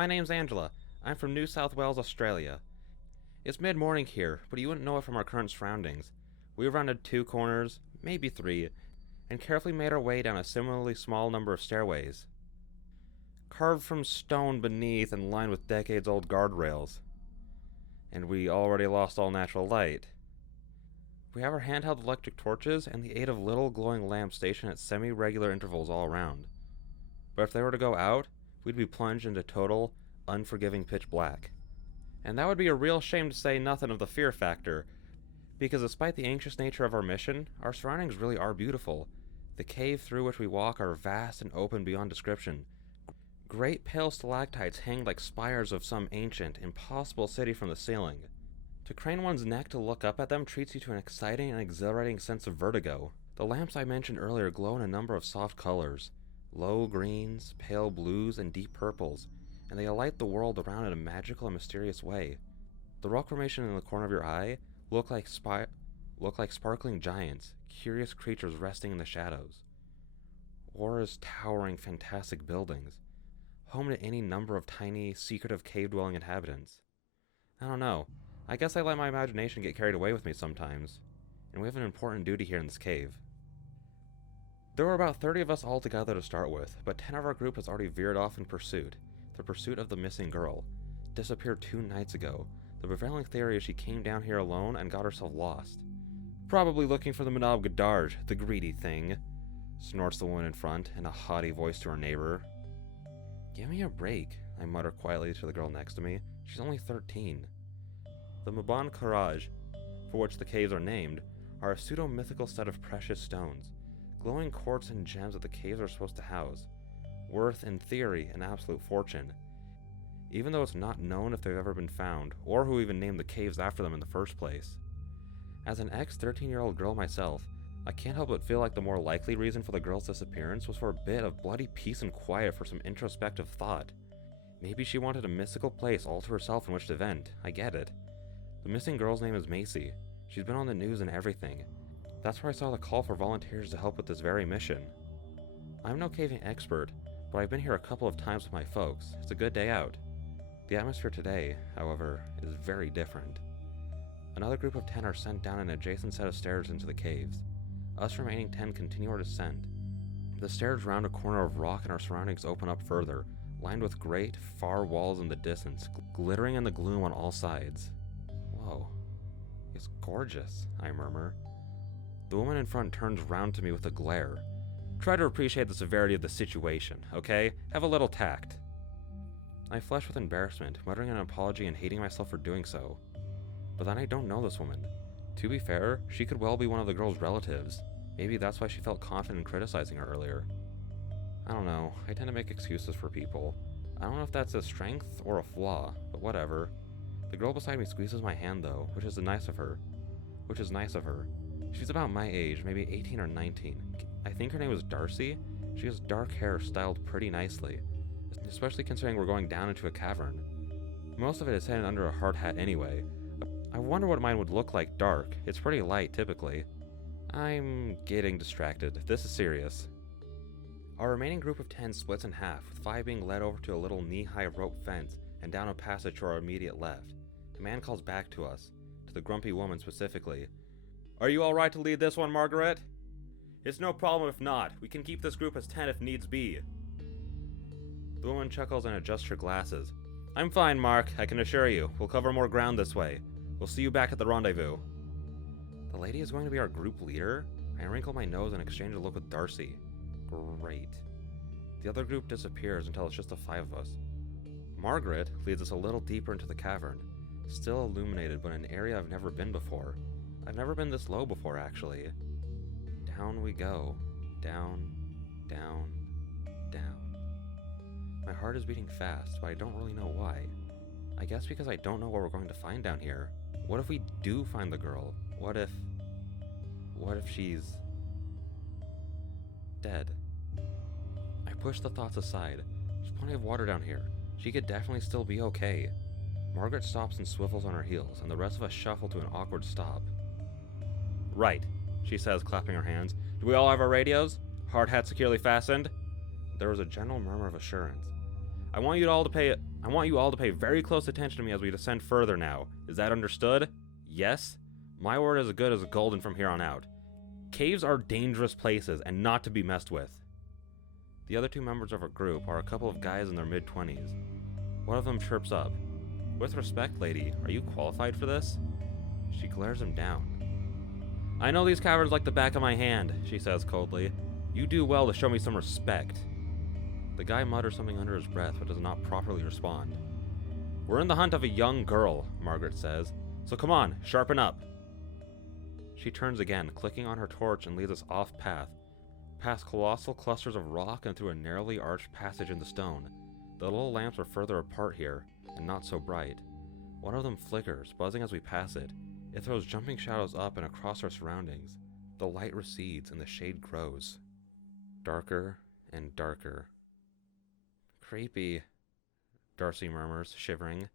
My name's Angela. I'm from New South Wales, Australia. It's mid-morning here, but you wouldn't know it from our current surroundings. We rounded 2 corners, maybe 3, and carefully made our way down a similarly small number of stairways, carved from stone beneath and lined with decades-old guardrails. And we already lost all natural light. We have our handheld electric torches and the aid of little glowing lamps stationed at semi-regular intervals all around. But if they were to go out, we'd be plunged into total, unforgiving pitch black. And that would be a real shame to say nothing of the fear factor, because despite the anxious nature of our mission, our surroundings really are beautiful. The cave through which we walk are vast and open beyond description. Great pale stalactites hang like spires of some ancient, impossible city from the ceiling. To crane one's neck to look up at them treats you to an exciting and exhilarating sense of vertigo. The lamps I mentioned earlier glow in a number of soft colors, low greens, pale blues, and deep purples, and they alight the world around in a magical and mysterious way. The rock formation in the corner of your eye look like sparkling giants, curious creatures resting in the shadows. Or as towering, fantastic buildings, home to any number of tiny, secretive cave-dwelling inhabitants. I don't know. I guess I let my imagination get carried away with me sometimes, and we have an important duty here in this cave. There were about 30 of us all together to start with, but 10 of our group has already veered off in pursuit. The pursuit of the missing girl. Disappeared 2 nights ago. The prevailing theory is she came down here alone and got herself lost. Probably looking for the Manab Gadarj, the greedy thing, snorts the woman in front in a haughty voice to her neighbor. Give me a break, I mutter quietly to the girl next to me. She's only 13. The Maban Karaj, for which the caves are named, are a pseudo-mythical set of precious stones, glowing quartz and gems that the caves are supposed to house, worth, in theory, an absolute fortune, even though it's not known if they've ever been found, or who even named the caves after them in the first place. As an ex-13-year-old girl myself, I can't help but feel like the more likely reason for the girl's disappearance was for a bit of bloody peace and quiet for some introspective thought. Maybe she wanted a mystical place all to herself in which to vent. I get it. The missing girl's name is Macy. She's been on the news and everything. That's where I saw the call for volunteers to help with this very mission. I'm no caving expert, but I've been here a couple of times with my folks. It's a good day out. The atmosphere today, however, is very different. Another group of 10 are sent down an adjacent set of stairs into the caves. Us remaining 10 continue our descent. The stairs round a corner of rock and our surroundings open up further, lined with great, far walls in the distance, glittering in the gloom on all sides. Whoa. It's gorgeous, I murmur. The woman in front turns round to me with a glare. Try to appreciate the severity of the situation, okay? Have a little tact. I flush with embarrassment, muttering an apology and hating myself for doing so. But then I don't know this woman. To be fair, she could well be one of the girl's relatives. Maybe that's why she felt confident in criticizing her earlier. I don't know, I tend to make excuses for people. I don't know if that's a strength or a flaw, but whatever. The girl beside me squeezes my hand though, which is nice of her. She's about my age, maybe 18 or 19. I think her name was Darcy. She has dark hair styled pretty nicely, especially considering we're going down into a cavern. Most of it is hidden under a hard hat anyway. I wonder what mine would look like dark. It's pretty light typically. I'm getting distracted. This is serious. Our remaining group of 10 splits in half, with 5 being led over to a little knee-high rope fence and down a passage to our immediate left. A man calls back to us, to the grumpy woman specifically. Are you alright to lead this one, Margaret? It's no problem if not. We can keep this group as 10 if needs be. The woman chuckles and adjusts her glasses. I'm fine, Mark, I can assure you. We'll cover more ground this way. We'll see you back at the rendezvous. The lady is going to be our group leader? I wrinkle my nose and exchange a look with Darcy. Great. The other group disappears until it's just the 5 of us. Margaret leads us a little deeper into the cavern, still illuminated but in an area I've never been before. I've never been this low before, actually. Down we go. Down, down, down. My heart is beating fast, but I don't really know why. I guess because I don't know what we're going to find down here. What if we do find the girl? What if she's dead? I push the thoughts aside. There's plenty of water down here. She could definitely still be okay. Margaret stops and swivels on her heels, and the rest of us shuffle to an awkward stop. Right, she says, clapping her hands. Do we all have our radios? Hard hat securely fastened? There was a general murmur of assurance. I want you all to pay very close attention to me as we descend further now. Is that understood? Yes? My word is as good as golden from here on out. Caves are dangerous places and not to be messed with. The other two members of our group are a couple of guys in their mid-20s. One of them chirps up. With respect, lady, are you qualified for this? She glares him down. I know these caverns like the back of my hand, she says coldly. You do well to show me some respect. The guy mutters something under his breath but does not properly respond. We're in the hunt of a young girl, Margaret says. So come on, sharpen up. She turns again, clicking on her torch, and leads us off path, past colossal clusters of rock and through a narrowly arched passage in the stone. The little lamps are further apart here, and not so bright. One of them flickers, buzzing as we pass it. It throws jumping shadows up and across our surroundings. The light recedes and the shade grows. Darker and darker. Creepy, Darcy murmurs, shivering.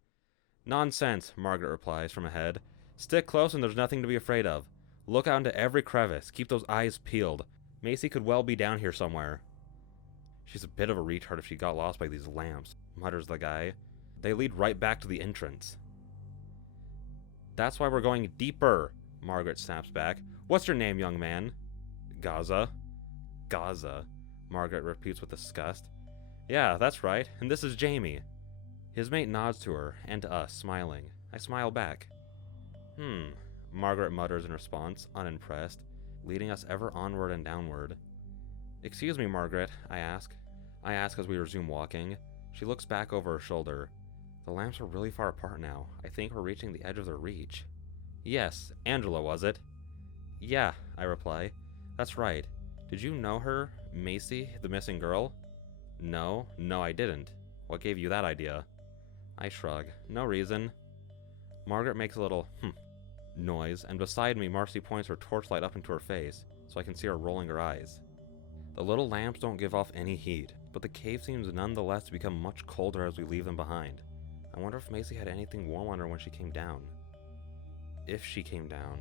Nonsense, Margaret replies from ahead. Stick close and there's nothing to be afraid of. Look out into every crevice, keep those eyes peeled. Macy could well be down here somewhere. She's a bit of a retard if she got lost by these lamps, mutters the guy. They lead right back to the entrance. That's why we're going deeper, Margaret snaps back. What's your name, young man? Gaza. Gaza, Margaret repeats with disgust. Yeah, that's right, and this is Jamie. His mate nods to her, and to us, smiling. I smile back. Margaret mutters in response, unimpressed, leading us ever onward and downward. Excuse me, Margaret, I ask as we resume walking. She looks back over her shoulder. The lamps are really far apart now. I think we're reaching the edge of their reach. Yes, Angela, was it? Yeah, I reply. That's right. Did you know her, Macy, the missing girl? No, I didn't. What gave you that idea? I shrug. No reason. Margaret makes a little, noise, and beside me, Marcy points her torchlight up into her face, so I can see her rolling her eyes. The little lamps don't give off any heat, but the cave seems nonetheless to become much colder as we leave them behind. I wonder if Macy had anything warm on her when she came down. If she came down.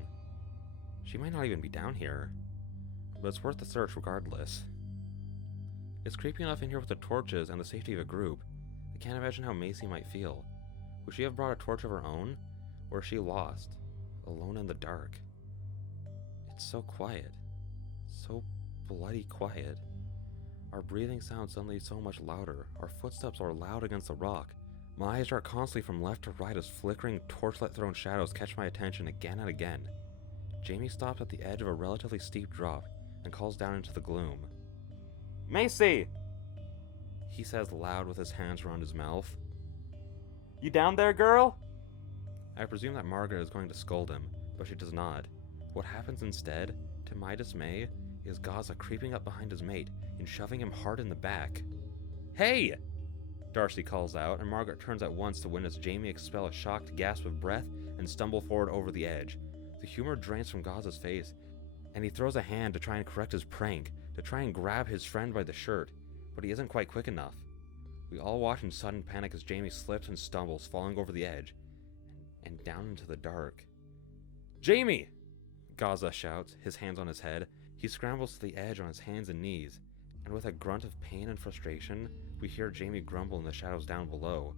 She might not even be down here. But it's worth the search regardless. It's creepy enough in here with the torches and the safety of a group. I can't imagine how Macy might feel. Would she have brought a torch of her own? Or is she lost? Alone in the dark? It's so quiet. So bloody quiet. Our breathing sounds suddenly so much louder. Our footsteps are loud against the rock. My eyes dart constantly from left to right as flickering torchlight-thrown shadows catch my attention again and again. Jamie stops at the edge of a relatively steep drop and calls down into the gloom. Macy! He says loud with his hands around his mouth. You down there, girl? I presume that Margaret is going to scold him, but she does not. What happens instead, to my dismay, is Gaza creeping up behind his mate and shoving him hard in the back. Hey! Darcy calls out, and Margaret turns at once to witness Jamie expel a shocked gasp of breath and stumble forward over the edge. The humor drains from Gaza's face, and he throws a hand to try and correct his prank, to try and grab his friend by the shirt, but he isn't quite quick enough. We all watch in sudden panic as Jamie slips and stumbles, falling over the edge, and down into the dark. Jamie! Gaza shouts, his hands on his head. He scrambles to the edge on his hands and knees, and with a grunt of pain and frustration, we hear Jamie grumble in the shadows down below.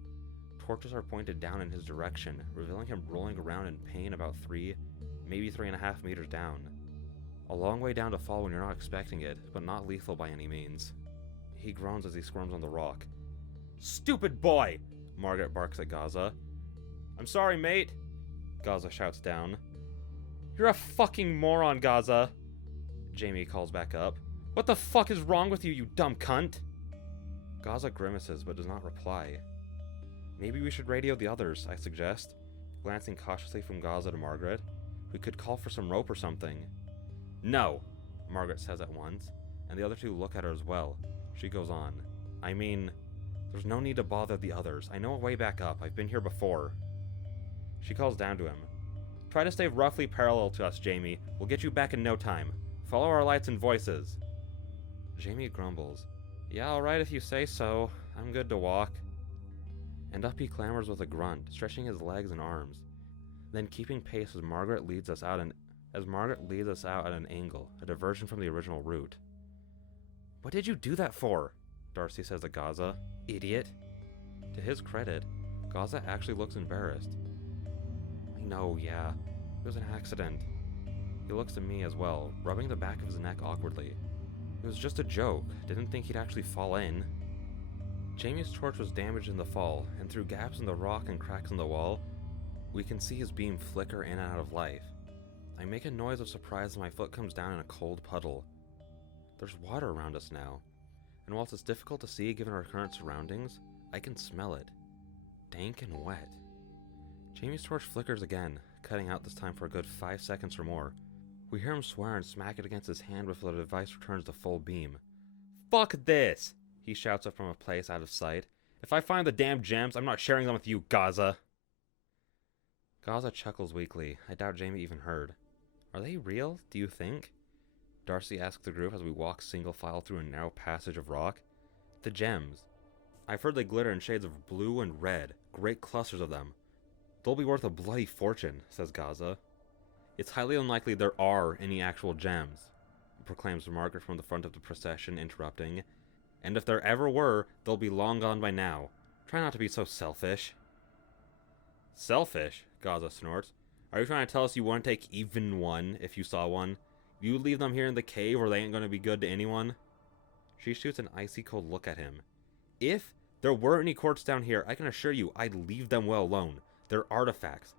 Torches are pointed down in his direction, revealing him rolling around in pain about 3, maybe 3.5 meters down. A long way down to fall when you're not expecting it, but not lethal by any means. He groans as he squirms on the rock. Stupid boy! Margaret barks at Gaza. I'm sorry, mate, Gaza shouts down. You're a fucking moron, Gaza, Jamie calls back up. What the fuck is wrong with you, you dumb cunt? Gaza grimaces but does not reply. Maybe we should radio the others, I suggest, glancing cautiously from Gaza to Margaret. We could call for some rope or something. No, Margaret says at once, and the other two look at her as well. She goes on. I mean, there's no need to bother the others. I know a way back up. I've been here before. She calls down to him. Try to stay roughly parallel to us, Jamie. We'll get you back in no time. Follow our lights and voices. Jamie grumbles. Yeah, alright if you say so. I'm good to walk. And up he clambers with a grunt, stretching his legs and arms, then keeping pace as Margaret leads us out at an angle, a diversion from the original route. What did you do that for? Darcy says to Gaza. Idiot. To his credit, Gaza actually looks embarrassed. I know, yeah. It was an accident. He looks at me as well, rubbing the back of his neck awkwardly. It was just a joke. Didn't think he'd actually fall in. Jamie's torch was damaged in the fall, and through gaps in the rock and cracks in the wall, we can see his beam flicker in and out of life. I make a noise of surprise as my foot comes down in a cold puddle. There's water around us now, and whilst it's difficult to see given our current surroundings, I can smell it. Dank and wet. Jamie's torch flickers again, cutting out this time for a good 5 seconds or more. We hear him swear and smack it against his hand before the device returns to full beam. "Fuck this!" he shouts up from a place out of sight. "If I find the damn gems, I'm not sharing them with you, Gaza." Gaza chuckles weakly. I doubt Jamie even heard. Are they real, do you think? Darcy asks the group as we walk single file through a narrow passage of rock. The gems. I've heard they glitter in shades of blue and red, great clusters of them. They'll be worth a bloody fortune, says Gaza. It's highly unlikely there are any actual gems, proclaims Margaret from the front of the procession, interrupting. And if there ever were, they'll be long gone by now. Try not to be so selfish. Selfish? Gaza snorts. Are you trying to tell us you wouldn't take even one if you saw one? You leave them here in the cave or they ain't gonna be good to anyone? She shoots an icy cold look at him. If there were any quartz down here, I can assure you I'd leave them well alone. They're artifacts.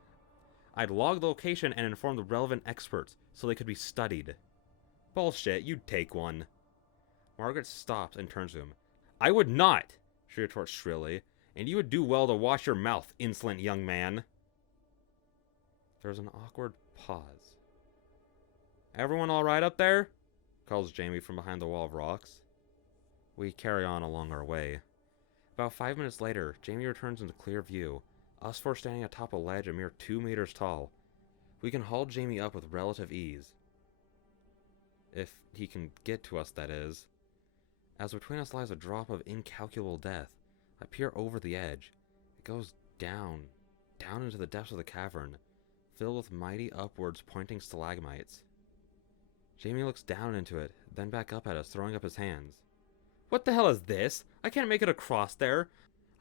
I'd log the location and inform the relevant experts so they could be studied. Bullshit, you'd take one. Margaret stops and turns to him. I would not, she retorts shrilly, and you would do well to wash your mouth, insolent young man. There's an awkward pause. Everyone all right up there? Calls Jamie from behind the wall of rocks. We carry on along our way. About 5 minutes later, Jamie returns into clear view, us four standing atop a ledge a mere 2 meters tall. We can haul Jamie up with relative ease. If he can get to us, that is. As between us lies a drop of incalculable depth, I peer over the edge. It goes down into the depths of the cavern, filled with mighty upwards pointing stalagmites. Jamie looks down into it, then back up at us, throwing up his hands. What the hell is this? I can't make it across there.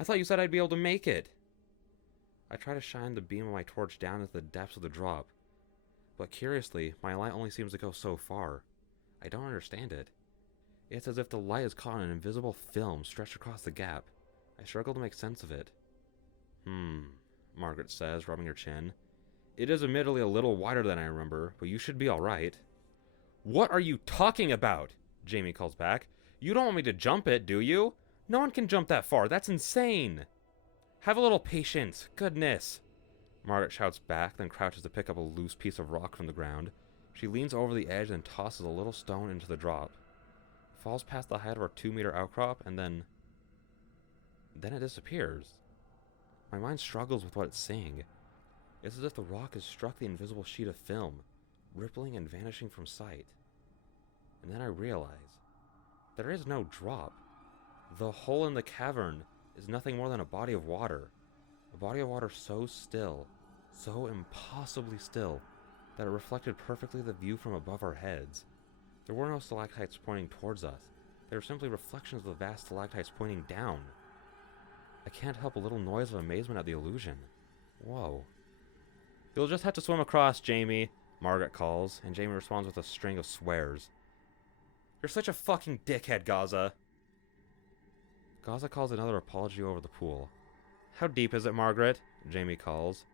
I thought you said I'd be able to make it. I try to shine the beam of my torch down into the depths of the drop, but curiously, my light only seems to go so far. I don't understand it. It's as if the light is caught in an invisible film stretched across the gap. I struggle to make sense of it. Margaret says, rubbing her chin. It is admittedly a little wider than I remember, but you should be alright. What are you talking about? Jamie calls back. You don't want me to jump it, do you? No one can jump that far. That's insane. Have a little patience. Goodness. Margaret shouts back, then crouches to pick up a loose piece of rock from the ground. She leans over the edge and tosses a little stone into the drop. It falls past the height of our 2-meter outcrop, and then it disappears. My mind struggles with what it's seeing. It's as if the rock has struck the invisible sheet of film, rippling and vanishing from sight. And then I realize there is no drop. The hole in the cavern is nothing more than a body of water. A body of water so still, so impossibly still, that it reflected perfectly the view from above our heads. There were no stalactites pointing towards us. They were simply reflections of the vast stalactites pointing down. I can't help a little noise of amazement at the illusion. Whoa. You'll just have to swim across, Jamie, Margaret calls, and Jamie responds with a string of swears. You're such a fucking dickhead, Gaza. Gaza calls another apology over the pool. How deep is it, Margaret? Jamie calls.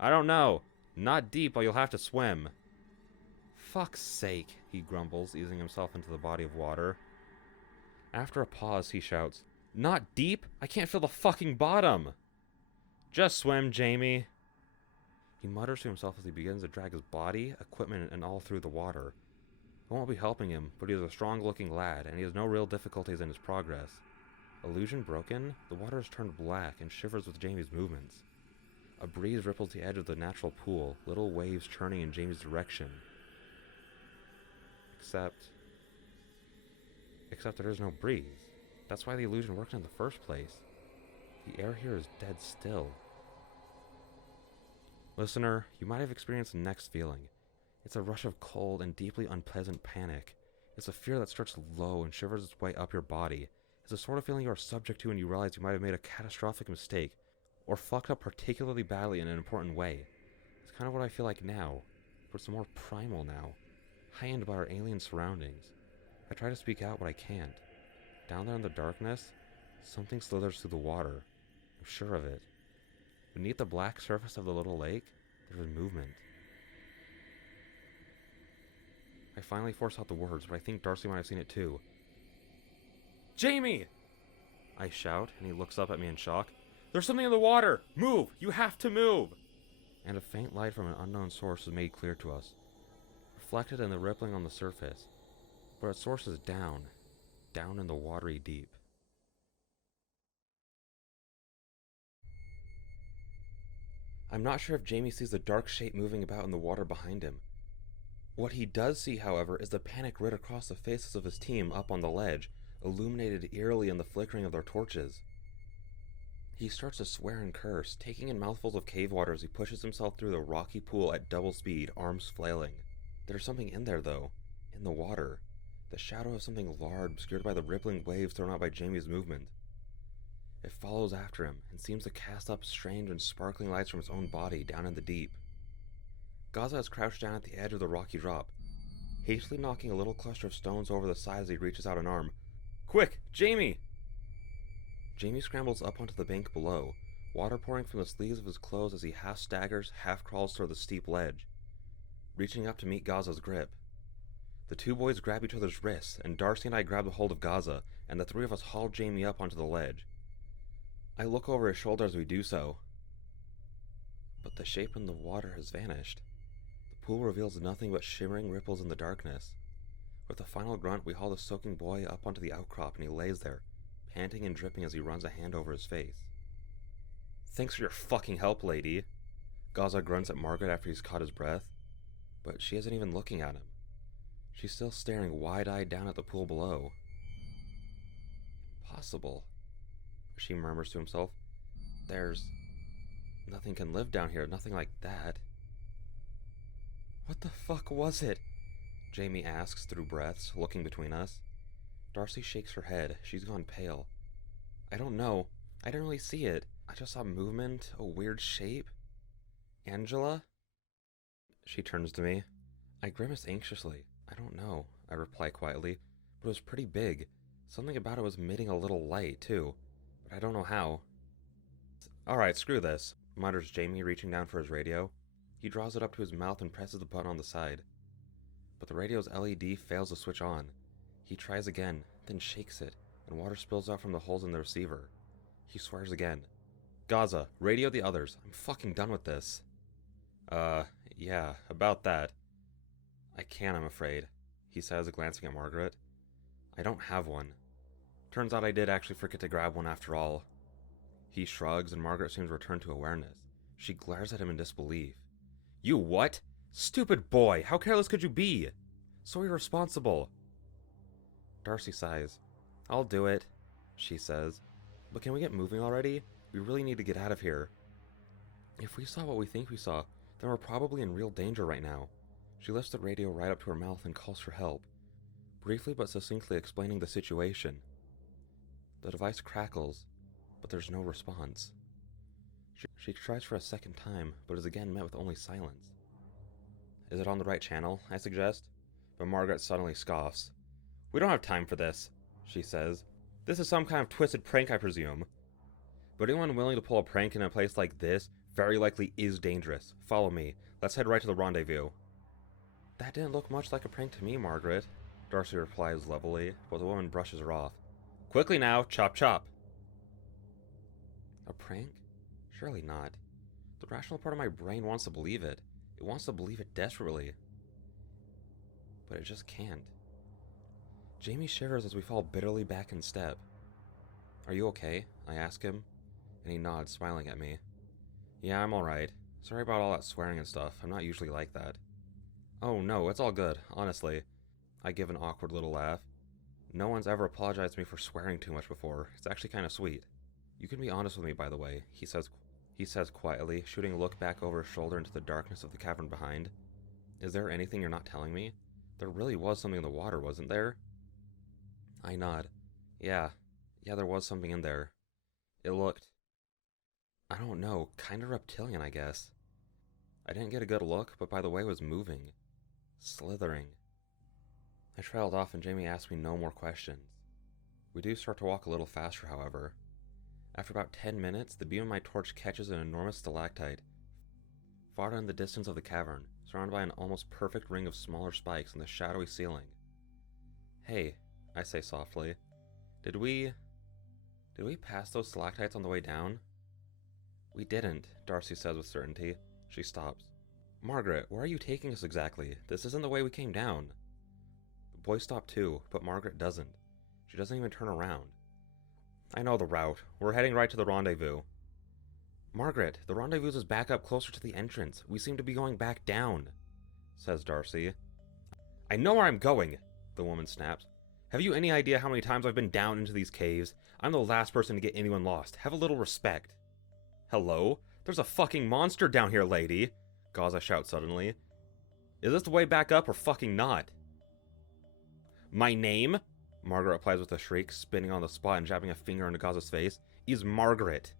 I don't know. Not deep, but you'll have to swim. Fuck's sake, he grumbles, easing himself into the body of water. After a pause, he shouts, Not deep? I can't feel the fucking bottom. Just swim, Jamie. He mutters to himself as he begins to drag his body, equipment, and all through the water. I won't be helping him, but he is a strong-looking lad, and he has no real difficulties in his progress. Illusion broken, the water has turned black and shivers with Jamie's movements. A breeze ripples the edge of the natural pool, little waves churning in Jamie's direction. Except there is no breeze. That's why the illusion worked in the first place. The air here is dead still. Listener, you might have experienced the next feeling. It's a rush of cold and deeply unpleasant panic. It's a fear that starts low and shivers its way up your body, It's the sort of feeling you are subject to when you realize you might have made a catastrophic mistake, or fucked up particularly badly in an important way. It's kind of what I feel like now, but it's more primal now, heightened by our alien surroundings. I try to speak out, but I can't. Down there in the darkness, something slithers through the water. I'm sure of it. Beneath the black surface of the little lake, there is movement. I finally force out the words, but I think Darcy might have seen it too. Jamie! I shout, and he looks up at me in shock. There's something in the water! Move! You have to move! And a faint light from an unknown source is made clear to us, reflected in the rippling on the surface. But its source is down in the watery deep. I'm not sure if Jamie sees the dark shape moving about in the water behind him. What he does see, however, is the panic writ across the faces of his team up on the ledge, illuminated eerily in the flickering of their torches. He starts to swear and curse, taking in mouthfuls of cave water as he pushes himself through the rocky pool at double speed, arms flailing. There's something in there, though. In the water. The shadow of something large, obscured by the rippling waves thrown out by Jamie's movement. It follows after him, and seems to cast up strange and sparkling lights from its own body down in the deep. Gaza is crouched down at the edge of the rocky drop, hastily knocking a little cluster of stones over the side as he reaches out an arm. Quick, Jamie! Jamie scrambles up onto the bank below, water pouring from the sleeves of his clothes as he half staggers, half crawls toward the steep ledge, reaching up to meet Gaza's grip. The two boys grab each other's wrists, and Darcy and I grab the hold of Gaza, and the three of us haul Jamie up onto the ledge. I look over his shoulder as we do so, but the shape in the water has vanished. The pool reveals nothing but shimmering ripples in the darkness. With a final grunt, we haul the soaking boy up onto the outcrop, and he lays there, panting and dripping as he runs a hand over his face. Thanks for your fucking help, lady. Gaza grunts at Margaret after he's caught his breath, but she isn't even looking at him. She's still staring wide-eyed down at the pool below. Impossible, she murmurs to himself. Nothing can live down here, nothing like that. What the fuck was it? Jamie asks through breaths, looking between us. Darcy shakes her head. She's gone pale. I don't know. I didn't really see it. I just saw movement, a weird shape. Angela? She turns to me. I grimace anxiously. I don't know, I reply quietly, but it was pretty big. Something about it was emitting a little light, too, but I don't know how. Alright, screw this, mutters Jamie, reaching down for his radio. He draws it up to his mouth and presses the button on the side. But the radio's LED fails to switch on. He tries again, then shakes it, and water spills out from the holes in the receiver. He swears again. Gaza, radio the others. I'm fucking done with this. Yeah, about that. I can't, I'm afraid, he says, glancing at Margaret. I don't have one. Turns out I did actually forget to grab one after all. He shrugs, and Margaret seems to return to awareness. She glares at him in disbelief. You what? Stupid boy, how careless could you be? So irresponsible. Darcy sighs. I'll do it, she says. But can we get moving already? We really need to get out of here. If we saw what we think we saw, then we're probably in real danger right now. She lifts the radio right up to her mouth and calls for help, briefly but succinctly explaining the situation. The device crackles, but there's no response. She tries for a second time, but is again met with only silence. Is it on the right channel? I suggest. But Margaret suddenly scoffs. We don't have time for this, she says. This is some kind of twisted prank, I presume. But anyone willing to pull a prank in a place like this very likely is dangerous. Follow me. Let's head right to the rendezvous. That didn't look much like a prank to me, Margaret, Darcy replies levelly, but the woman brushes her off. Quickly now, chop chop. A prank? Surely not. The rational part of my brain wants to believe it. It wants to believe it desperately. But it just can't. Jamie shivers as we fall bitterly back in step. Are you okay? I ask him, and he nods, smiling at me. Yeah, I'm alright. Sorry about all that swearing and stuff. I'm not usually like that. Oh no, it's all good, honestly. I give an awkward little laugh. No one's ever apologized to me for swearing too much before. It's actually kind of sweet. You can be honest with me, by the way, he says quietly, shooting a look back over his shoulder into the darkness of the cavern behind. Is there anything you're not telling me? There really was something in the water, wasn't there? I nod. Yeah, Yeah, there was something in there. It looked, I don't know, kinda reptilian, I guess. I didn't get a good look, but by the way it was moving. Slithering. I trailed off and Jamie asked me no more questions. We do start to walk a little faster, however. After about 10 minutes, the beam of my torch catches an enormous stalactite far in the distance of the cavern, surrounded by an almost perfect ring of smaller spikes in the shadowy ceiling. Hey, I say softly, did we pass those stalactites on the way down? We didn't, Darcy says with certainty. She stops. Margaret, where are you taking us exactly? This isn't the way we came down. The boys stop too, but Margaret doesn't. She doesn't even turn around. I know the route. We're heading right to the rendezvous. Margaret, the rendezvous is back up closer to the entrance. We seem to be going back down, says Darcy. I know where I'm going, the woman snaps. Have you any idea how many times I've been down into these caves? I'm the last person to get anyone lost. Have a little respect. Hello? There's a fucking monster down here, lady, Gaza shouts suddenly. Is this the way back up or fucking not? My name, Margaret replies with a shriek, spinning on the spot and jabbing a finger into Gaza's face, is Margaret.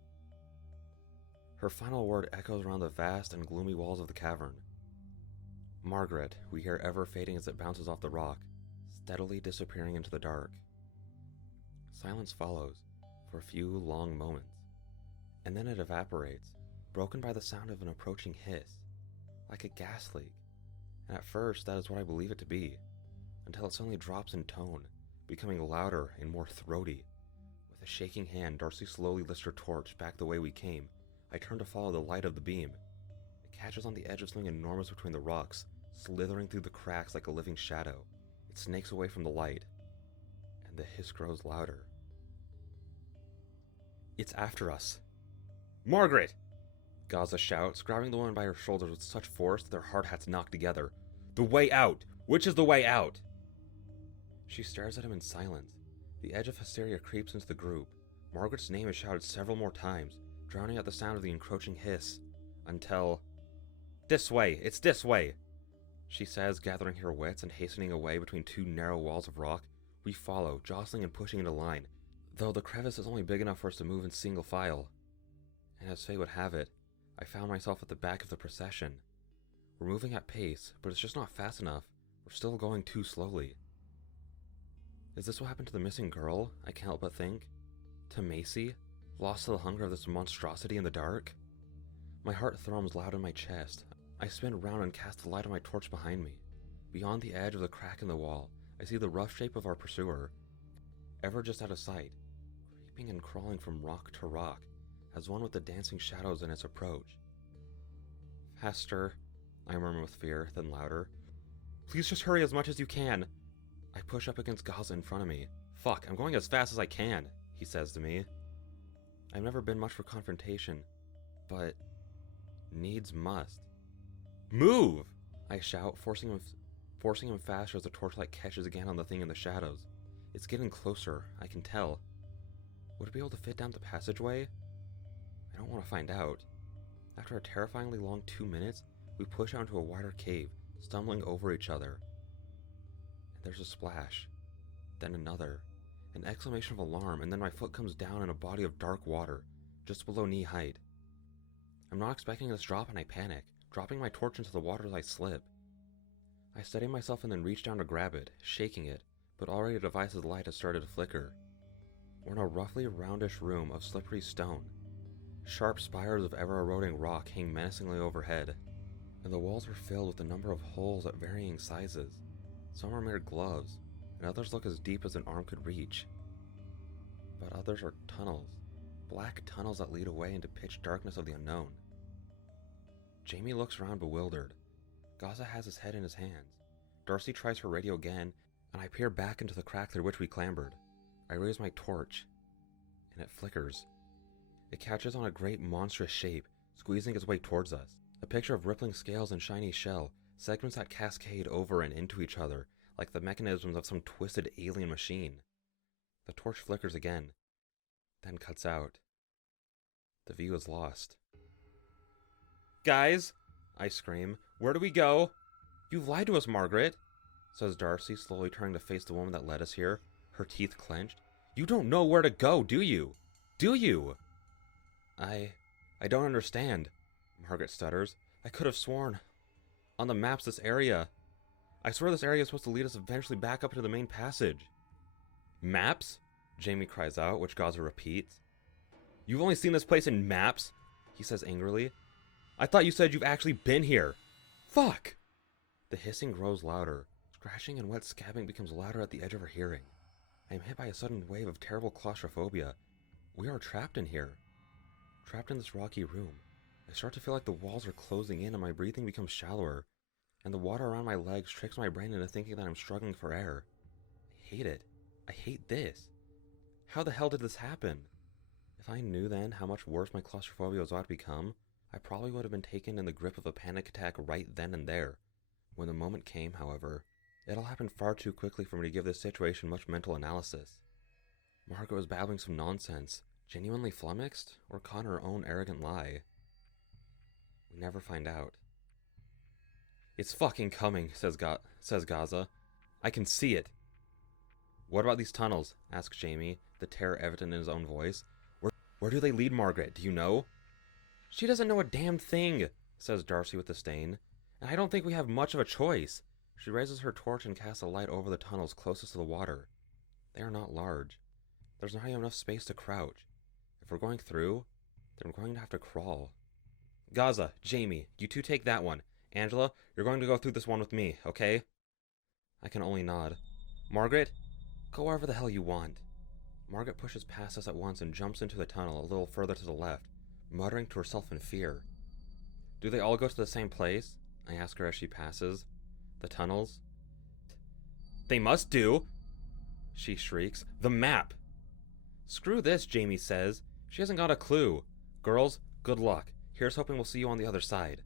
Her final word echoes around the vast and gloomy walls of the cavern. Margaret, we hear ever fading as it bounces off the rock, steadily disappearing into the dark. Silence follows for a few long moments, and then it evaporates, broken by the sound of an approaching hiss, like a gas leak, and at first that is what I believe it to be, until it suddenly drops in tone, becoming louder and more throaty. With a shaking hand, Darcy slowly lifts her torch back the way we came. I turn to follow the light of the beam. It catches on the edge of something enormous between the rocks, slithering through the cracks like a living shadow. It snakes away from the light, and the hiss grows louder. It's after us. Margaret! Gaza shouts, grabbing the woman by her shoulders with such force that their hard hats knock together. The way out! Which is the way out? She stares at him in silence. The edge of hysteria creeps into the group. Margaret's name is shouted several more times, drowning out the sound of the encroaching hiss, until... This way! It's this way! She says, gathering her wits and hastening away between two narrow walls of rock. We follow, jostling and pushing into line, though the crevice is only big enough for us to move in single file. And as fate would have it, I found myself at the back of the procession. We're moving at pace, but it's just not fast enough. We're still going too slowly. Is this what happened to the missing girl? I can't help but think. To Macy? Lost to the hunger of this monstrosity in the dark? My heart thrums loud in my chest. I spin around and cast the light of my torch behind me. Beyond the edge of the crack in the wall, I see the rough shape of our pursuer, ever just out of sight, creeping and crawling from rock to rock, as one with the dancing shadows in its approach. Faster, I murmur with fear, then louder. Please just hurry as much as you can. I push up against Gaza in front of me. Fuck, I'm going as fast as I can, he says to me. I've never been much for confrontation, but needs must. Move! I shout, forcing him faster as the torchlight catches again on the thing in the shadows. It's getting closer, I can tell. Would it be able to fit down the passageway? I don't want to find out. After a terrifyingly long 2 minutes, we push out into a wider cave, stumbling over each other. And there's a splash, then another, an exclamation of alarm, and then my foot comes down in a body of dark water, just below knee height. I'm not expecting this drop and I panic, dropping my torch into the water as I slip. I steady myself and then reach down to grab it, shaking it, but already the device's light has started to flicker. We're in a roughly roundish room of slippery stone. Sharp spires of ever-eroding rock hang menacingly overhead, and the walls are filled with a number of holes at varying sizes. Some are mere gloves, and others look as deep as an arm could reach. But others are tunnels, black tunnels that lead away into pitch darkness of the unknown. Jamie looks around bewildered. Gaza has his head in his hands. Darcy tries her radio again, and I peer back into the crack through which we clambered. I raise my torch, and it flickers. It catches on a great monstrous shape, squeezing its way towards us. A picture of rippling scales and shiny shell, segments that cascade over and into each other, like the mechanisms of some twisted alien machine. The torch flickers again, then cuts out. The view is lost. Guys, I scream, where do we go? You've lied to us, Margaret, says Darcy, slowly turning to face the woman that led us here, her teeth clenched. You don't know where to go, do you? Do you? I don't understand, Margaret stutters. I could have sworn. On the maps, this area. I swear this area is supposed to lead us eventually back up into the main passage. Maps? Jamie cries out, which Gaza repeats. You've only seen this place in maps? He says angrily. I thought you said you've actually been here. Fuck! The hissing grows louder. Scratching and wet scabbing becomes louder at the edge of her hearing. I am hit by a sudden wave of terrible claustrophobia. We are trapped in here. Trapped in this rocky room. I start to feel like the walls are closing in and my breathing becomes shallower. And the water around my legs tricks my brain into thinking that I'm struggling for air. I hate it. I hate this. How the hell did this happen? If I knew then how much worse my claustrophobia was about to become, I probably would have been taken in the grip of a panic attack right then and there. When the moment came, however, it all happened far too quickly for me to give this situation much mental analysis. Margaret was babbling some nonsense, genuinely flummoxed, or caught in her own arrogant lie. We never find out. It's fucking coming, says Gaza. I can see it. What about these tunnels? Asks Jamie, the terror evident in his own voice. Where do they lead, Margaret? Do you know? She doesn't know a damn thing, says Darcy with disdain. And I don't think we have much of a choice. She raises her torch and casts a light over the tunnels closest to the water. They are not large. There's not even enough space to crouch. If we're going through, then we're going to have to crawl. Gaza, Jamie, you two take that one. Angela, you're going to go through this one with me, okay? I can only nod. Margaret, go wherever the hell you want. Margaret pushes past us at once and jumps into the tunnel a little further to the left, muttering to herself in fear. Do they all go to the same place? I ask her as she passes. The tunnels? They must do! She shrieks. The map! Screw this, Jamie says. She hasn't got a clue. Girls, good luck. Here's hoping we'll see you on the other side.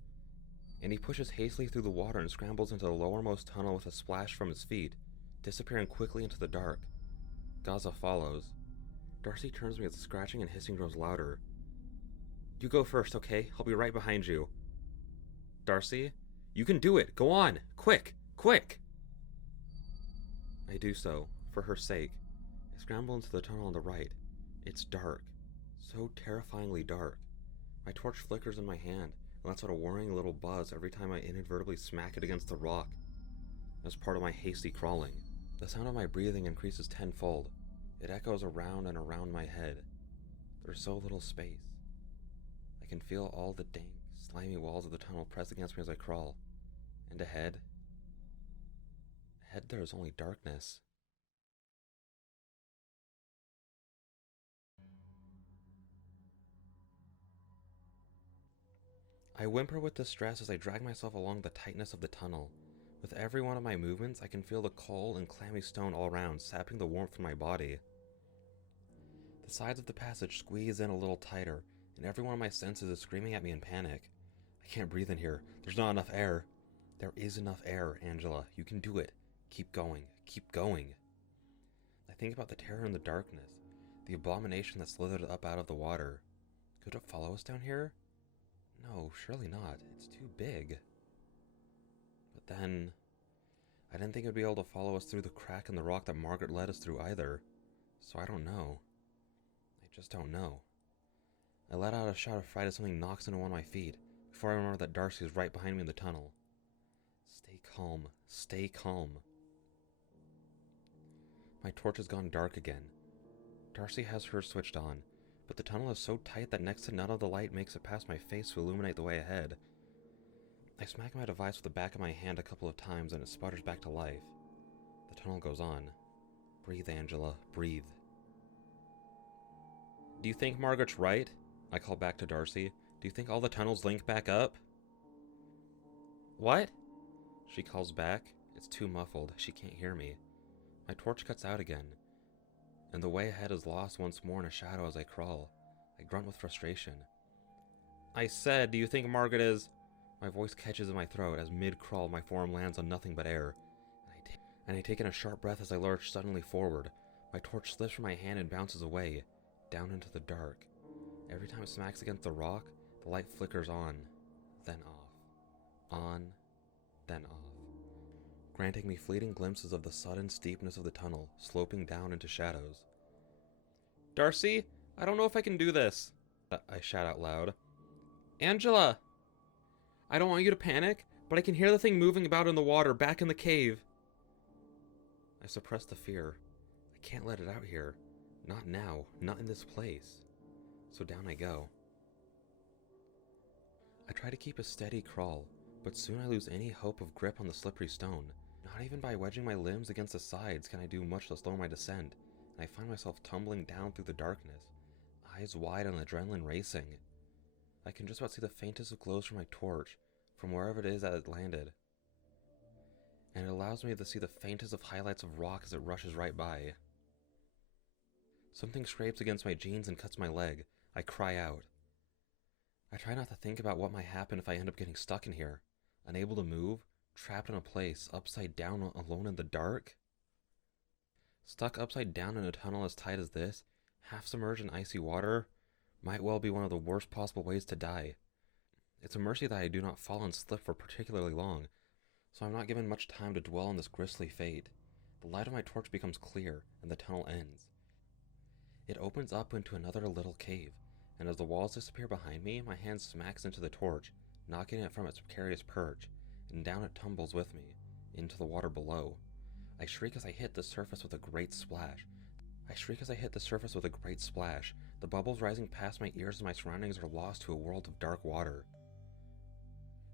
And he pushes hastily through the water and scrambles into the lowermost tunnel with a splash from his feet, disappearing quickly into the dark. Gaza follows. Darcy turns to me as the scratching and hissing grows louder. You go first, okay? I'll be right behind you. Darcy? You can do it! Go on! Quick! Quick! I do so, for her sake. I scramble into the tunnel on the right. It's dark. So terrifyingly dark. My torch flickers in my hand, and lets out a warning little buzz every time I inadvertently smack it against the rock. As part of my hasty crawling, the sound of my breathing increases tenfold. It echoes around and around my head. There's so little space. I can feel all the dank, slimy walls of the tunnel press against me as I crawl. And ahead there is only darkness. I whimper with distress as I drag myself along the tightness of the tunnel. With every one of my movements, I can feel the cold and clammy stone all around, sapping the warmth from my body. The sides of the passage squeeze in a little tighter, and every one of my senses is screaming at me in panic. I can't breathe in here. There's not enough air. There is enough air, Angela. You can do it. Keep going. Keep going. I think about the terror in the darkness, the abomination that slithered up out of the water. Could it follow us down here? No, surely not. It's too big. But then, I didn't think it would be able to follow us through the crack in the rock that Margaret led us through either. So I don't know. I just don't know. I let out a shout of fright as something knocks into one of my feet, before I remember that Darcy is right behind me in the tunnel. Stay calm. Stay calm. My torch has gone dark again. Darcy has hers switched on, but the tunnel is so tight that next to none of the light makes it past my face to illuminate the way ahead. I smack my device with the back of my hand a couple of times and it sputters back to life. The tunnel goes on. Breathe, Angela. Breathe. Do you think Margaret's right? I call back to Darcy. Do you think all the tunnels link back up? What? She calls back. It's too muffled. She can't hear me. My torch cuts out again, and the way ahead is lost once more in a shadow as I crawl. I grunt with frustration. I said, do you think Margaret is... My voice catches in my throat as mid-crawl my form lands on nothing but air. And I take in a sharp breath as I lurch suddenly forward. My torch slips from my hand and bounces away, down into the dark. Every time it smacks against the rock, the light flickers on, then off. On, then off. Granting me fleeting glimpses of the sudden steepness of the tunnel, sloping down into shadows. Darcy, I don't know if I can do this, I shout out loud. Angela! I don't want you to panic, but I can hear the thing moving about in the water back in the cave. I suppress the fear. I can't let it out here. Not now, not in this place. So down I go. I try to keep a steady crawl, but soon I lose any hope of grip on the slippery stone. Not even by wedging my limbs against the sides can I do much to slow my descent, and I find myself tumbling down through the darkness, eyes wide and adrenaline racing. I can just about see the faintest of glows from my torch, from wherever it is that it landed. And it allows me to see the faintest of highlights of rock as it rushes right by. Something scrapes against my jeans and cuts my leg. I cry out. I try not to think about what might happen if I end up getting stuck in here, unable to move, trapped in a place, upside down, alone in the dark. Stuck upside down in a tunnel as tight as this, half submerged in icy water, might well be one of the worst possible ways to die. It's a mercy that I do not fall and slip for particularly long, so I'm not given much time to dwell on this grisly fate. The light of my torch becomes clear, and the tunnel ends. It opens up into another little cave, and as the walls disappear behind me, my hand smacks into the torch, knocking it from its precarious perch, and down it tumbles with me, into the water below. I shriek as I hit the surface with a great splash. The bubbles rising past my ears as my surroundings are lost to a world of dark water.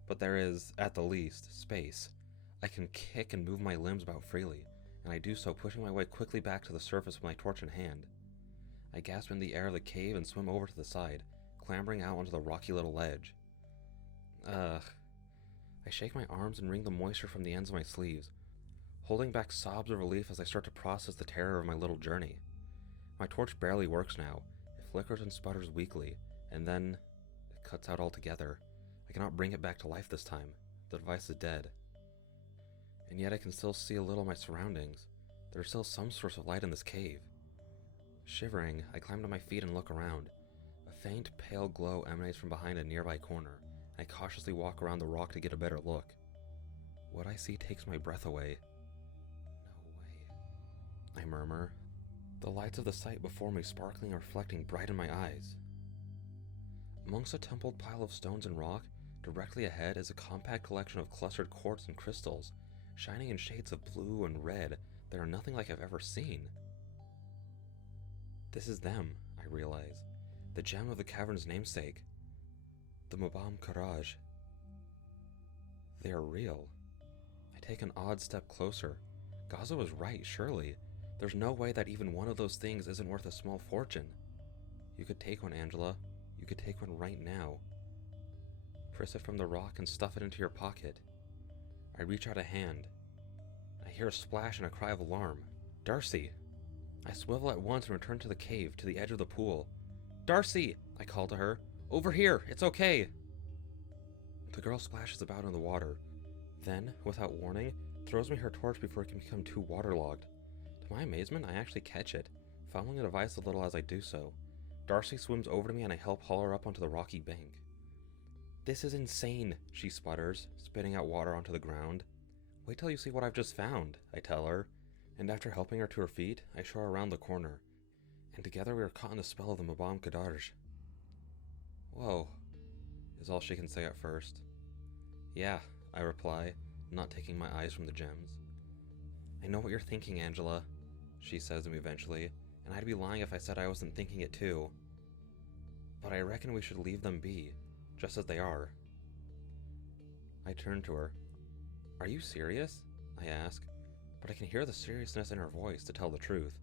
But there is, at the least, space. I can kick and move my limbs about freely, and I do so, pushing my way quickly back to the surface with my torch in hand. I gasp in the air of the cave and swim over to the side, clambering out onto the rocky little ledge. Ugh. I shake my arms and wring the moisture from the ends of my sleeves, holding back sobs of relief as I start to process the terror of my little journey. My torch barely works now. It flickers and sputters weakly, and then it cuts out altogether. I cannot bring it back to life this time. The device is dead. And yet I can still see a little of my surroundings. There is still some source of light in this cave. Shivering, I climb to my feet and look around. A faint, pale glow emanates from behind a nearby corner, and I cautiously walk around the rock to get a better look. What I see takes my breath away. No way, I murmur, the lights of the sight before me sparkling and reflecting bright in my eyes. Amongst a tumbled pile of stones and rock, directly ahead is a compact collection of clustered quartz and crystals, shining in shades of blue and red that are nothing like I've ever seen. This is them, I realize. The gem of the cavern's namesake. The Mabam Karaj. They are real. I take an odd step closer. Gaza was right, surely. There's no way that even one of those things isn't worth a small fortune. You could take one, Angela. You could take one right now. Press it from the rock and stuff it into your pocket. I reach out a hand. I hear a splash and a cry of alarm. Darcy! I swivel at once and return to the cave, to the edge of the pool. Darcy! I call to her. Over here! It's okay! The girl splashes about in the water. Then, without warning, throws me her torch before it can become too waterlogged. To my amazement, I actually catch it, fumbling the device a little as I do so. Darcy swims over to me and I help haul her up onto the rocky bank. This is insane, she sputters, spitting out water onto the ground. Wait till you see what I've just found, I tell her, and after helping her to her feet, I show her around the corner, and together we are caught in the spell of the Mabam Kadarj. Whoa, is all she can say at first. Yeah, I reply, not taking my eyes from the gems. I know what you're thinking, Angela, she says to me eventually, and I'd be lying if I said I wasn't thinking it too. But I reckon we should leave them be, just as they are. I turn to her. Are you serious? I ask, but I can hear the seriousness in her voice to tell the truth.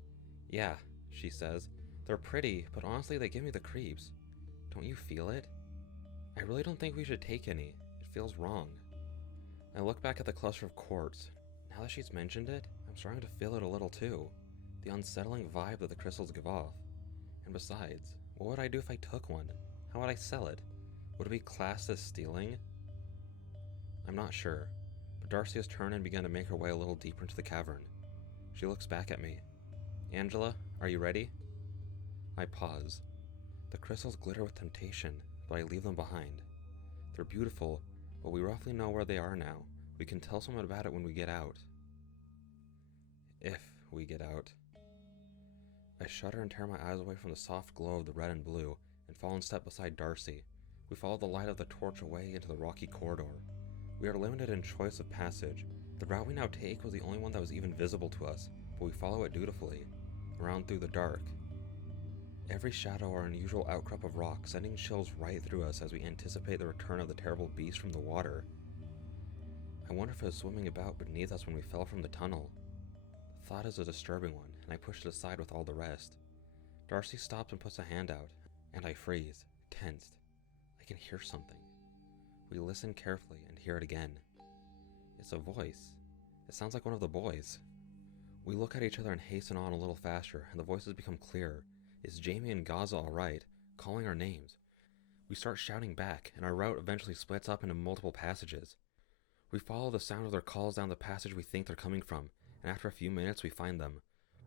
Yeah, she says. They're pretty, but honestly they give me the creeps. Don't you feel it? I really don't think we should take any. It feels wrong. I look back at the cluster of quartz. Now that she's mentioned it, I'm starting to feel it a little too. The unsettling vibe that the crystals give off. And besides, what would I do if I took one? How would I sell it? Would it be classed as stealing? I'm not sure, but Darcy has turned and begun to make her way a little deeper into the cavern. She looks back at me. Angela, are you ready? I pause. The crystals glitter with temptation, but I leave them behind. They're beautiful, but we roughly know where they are now. We can tell someone about it when we get out. If we get out. I I shudder and tear my eyes away from the soft glow of the red and blue, and fall in step beside Darcy. We follow the light of the torch away into the rocky corridor. We are limited in choice of passage. The route we now take was the only one that was even visible to us, but we follow it dutifully, around through the dark. Every shadow or unusual outcrop of rock sending chills right through us as we anticipate the return of the terrible beast from the water. I wonder if it was swimming about beneath us when we fell from the tunnel. The thought is a disturbing one, and I push it aside with all the rest. Darcy stops and puts a hand out, and I freeze, tensed. I can hear something. We listen carefully and hear it again. It's a voice. It sounds like one of the boys. We look at each other and hasten on a little faster, and the voices become clearer. Is Jamie and Gaza alright? Calling our names. We start shouting back, and our route eventually splits up into multiple passages. We follow the sound of their calls down the passage we think they're coming from, and after a few minutes we find them,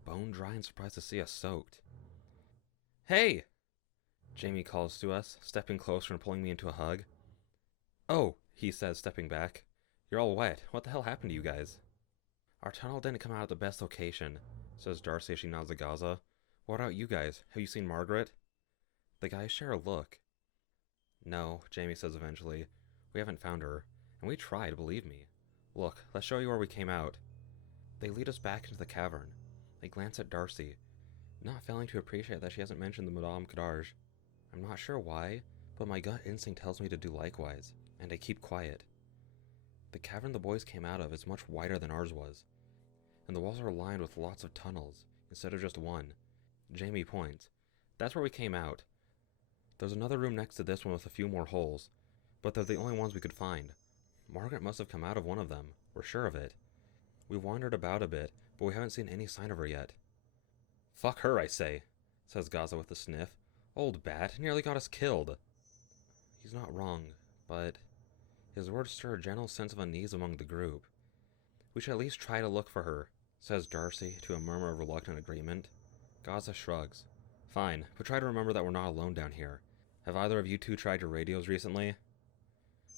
bone dry and surprised to see us soaked. "Hey!" Jamie calls to us, stepping closer and pulling me into a hug. "Oh," he says, stepping back. "You're all wet. What the hell happened to you guys?" "Our tunnel didn't come out at the best location," says Darcy as she nods at Gaza. "What about you guys? Have you seen Margaret?" The guys share a look. "No," Jamie says eventually. "We haven't found her. And we tried, believe me. Look, let's show you where we came out." They lead us back into the cavern. They glance at Darcy, not failing to appreciate that she hasn't mentioned the Madame Cadarge. I'm not sure why, but my gut instinct tells me to do likewise, and I keep quiet. The cavern the boys came out of is much wider than ours was, and the walls are lined with lots of tunnels, instead of just one. Jamie points. "That's where we came out. There's another room next to this one with a few more holes, but they're the only ones we could find. Margaret must have come out of one of them, we're sure of it. We've wandered about a bit, but we haven't seen any sign of her yet." "Fuck her, I say," says Gaza with a sniff. "Old bat, nearly got us killed." He's not wrong, but his words stir a general sense of unease among the group. "We should at least try to look for her," says Darcy, to a murmur of reluctant agreement. Gaza shrugs. "Fine, but try to remember that we're not alone down here. Have either of you two tried your radios recently?"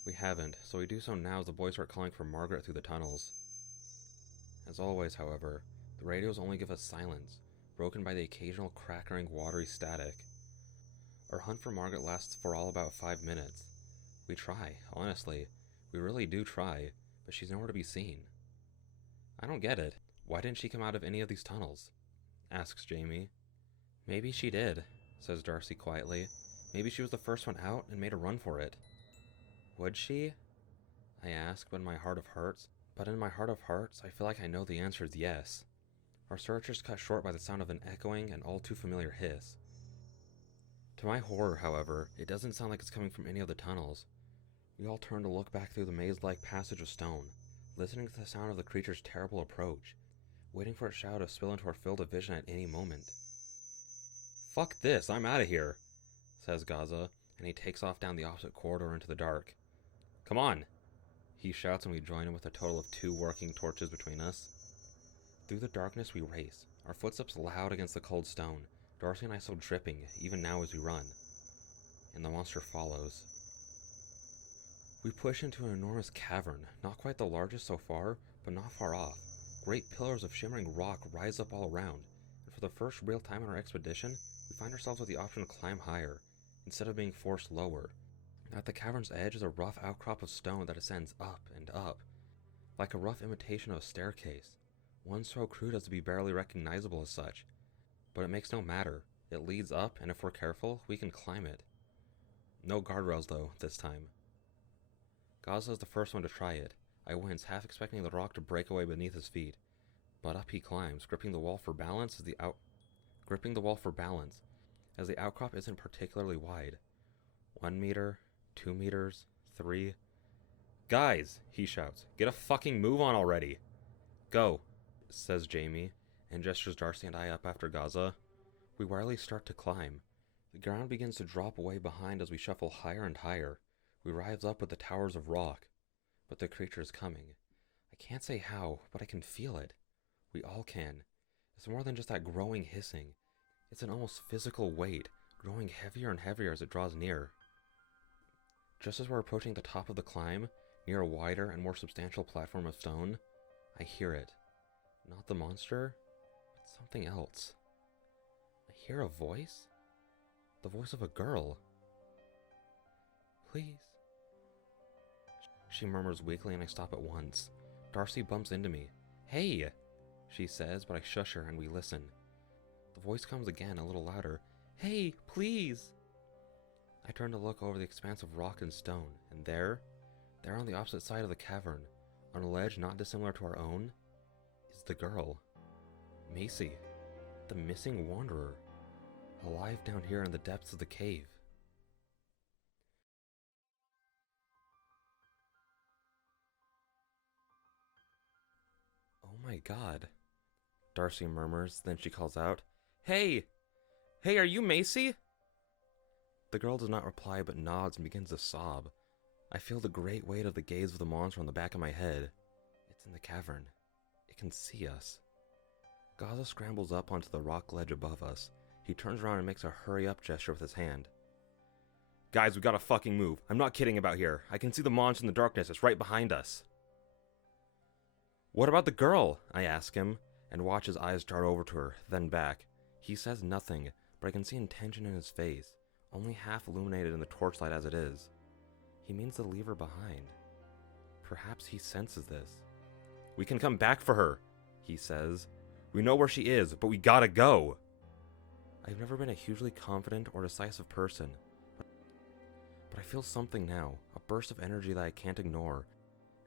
We haven't, so we do so now as the boys start calling for Margaret through the tunnels. As always, however, the radios only give us silence, broken by the occasional crackling, watery static. Our hunt for Margaret lasts for all about 5 minutes. We try, honestly. We really do try, but she's nowhere to be seen. "I don't get it. Why didn't she come out of any of these tunnels?" asks Jamie. "Maybe she did," says Darcy quietly. "Maybe she was the first one out and made a run for it." "Would she?" I ask, but in my heart of hearts, I feel like I know the answer is yes. Our search is cut short by the sound of an echoing and all too familiar hiss. To my horror, however, it doesn't sound like it's coming from any of the tunnels. We all turn to look back through the maze-like passage of stone, listening to the sound of the creature's terrible approach, waiting for its shadow to spill into our field of vision at any moment. "Fuck this, I'm out of here," says Gaza, and he takes off down the opposite corridor into the dark. "Come on," he shouts, and we join him with a total of 2 working torches between us. Through the darkness we race, our footsteps loud against the cold stone, Darcy and I still dripping, even now as we run. And the monster follows. We push into an enormous cavern, not quite the largest so far, but not far off. Great pillars of shimmering rock rise up all around, and for the first real time in our expedition, we find ourselves with the option to climb higher, instead of being forced lower. At the cavern's edge is a rough outcrop of stone that ascends up and up, like a rough imitation of a staircase, one so crude as to be barely recognizable as such. But it makes no matter. It leads up, and if we're careful, we can climb it. No guardrails, though, this time. Gaza is the first one to try it. I wince, half expecting the rock to break away beneath his feet. But up he climbs, gripping the wall for balance as the outcrop isn't particularly wide. 1 meter, 2 meters, 3. "Guys," he shouts, "get a fucking move on already." "Go," says Jamie, and gestures Darcy and I up after Gaza. We warily start to climb. The ground begins to drop away behind as we shuffle higher and higher. We rise up with the towers of rock. But the creature is coming. I can't say how, but I can feel it. We all can. It's more than just that growing hissing. It's an almost physical weight, growing heavier and heavier as it draws near. Just as we're approaching the top of the climb, near a wider and more substantial platform of stone, I hear it. Not the monster, but something else. hear a voice. The voice of a girl. Please. She murmurs weakly and I stop at once. Darcy bumps into me. Hey, she says, but I shush her and we listen. The voice comes again, a little louder. Hey, please. I turn to look over the expanse of rock and stone, and there on the opposite side of the cavern, on a ledge not dissimilar to our own, is the girl. Macy, the missing wanderer, alive down here in the depths of the cave. Oh my god, Darcy murmurs, then she calls out, Hey! Hey, are you Macy? The girl does not reply but nods and begins to sob. I feel the great weight of the gaze of the monster on the back of my head. It's in the cavern. It can see us. Gaza scrambles up onto the rock ledge above us. He turns around and makes a hurry-up gesture with his hand. Guys, we gotta fucking move. I'm not kidding about here. I can see the monster in the darkness. It's right behind us. What about the girl? I ask him, and watch his eyes dart over to her, then back. He says nothing, but I can see intention in his face, only half illuminated in the torchlight as it is. He means to leave her behind. Perhaps he senses this. We can come back for her, he says. We know where she is, but we gotta go. I've never been a hugely confident or decisive person, but I feel something now, a burst of energy that I can't ignore,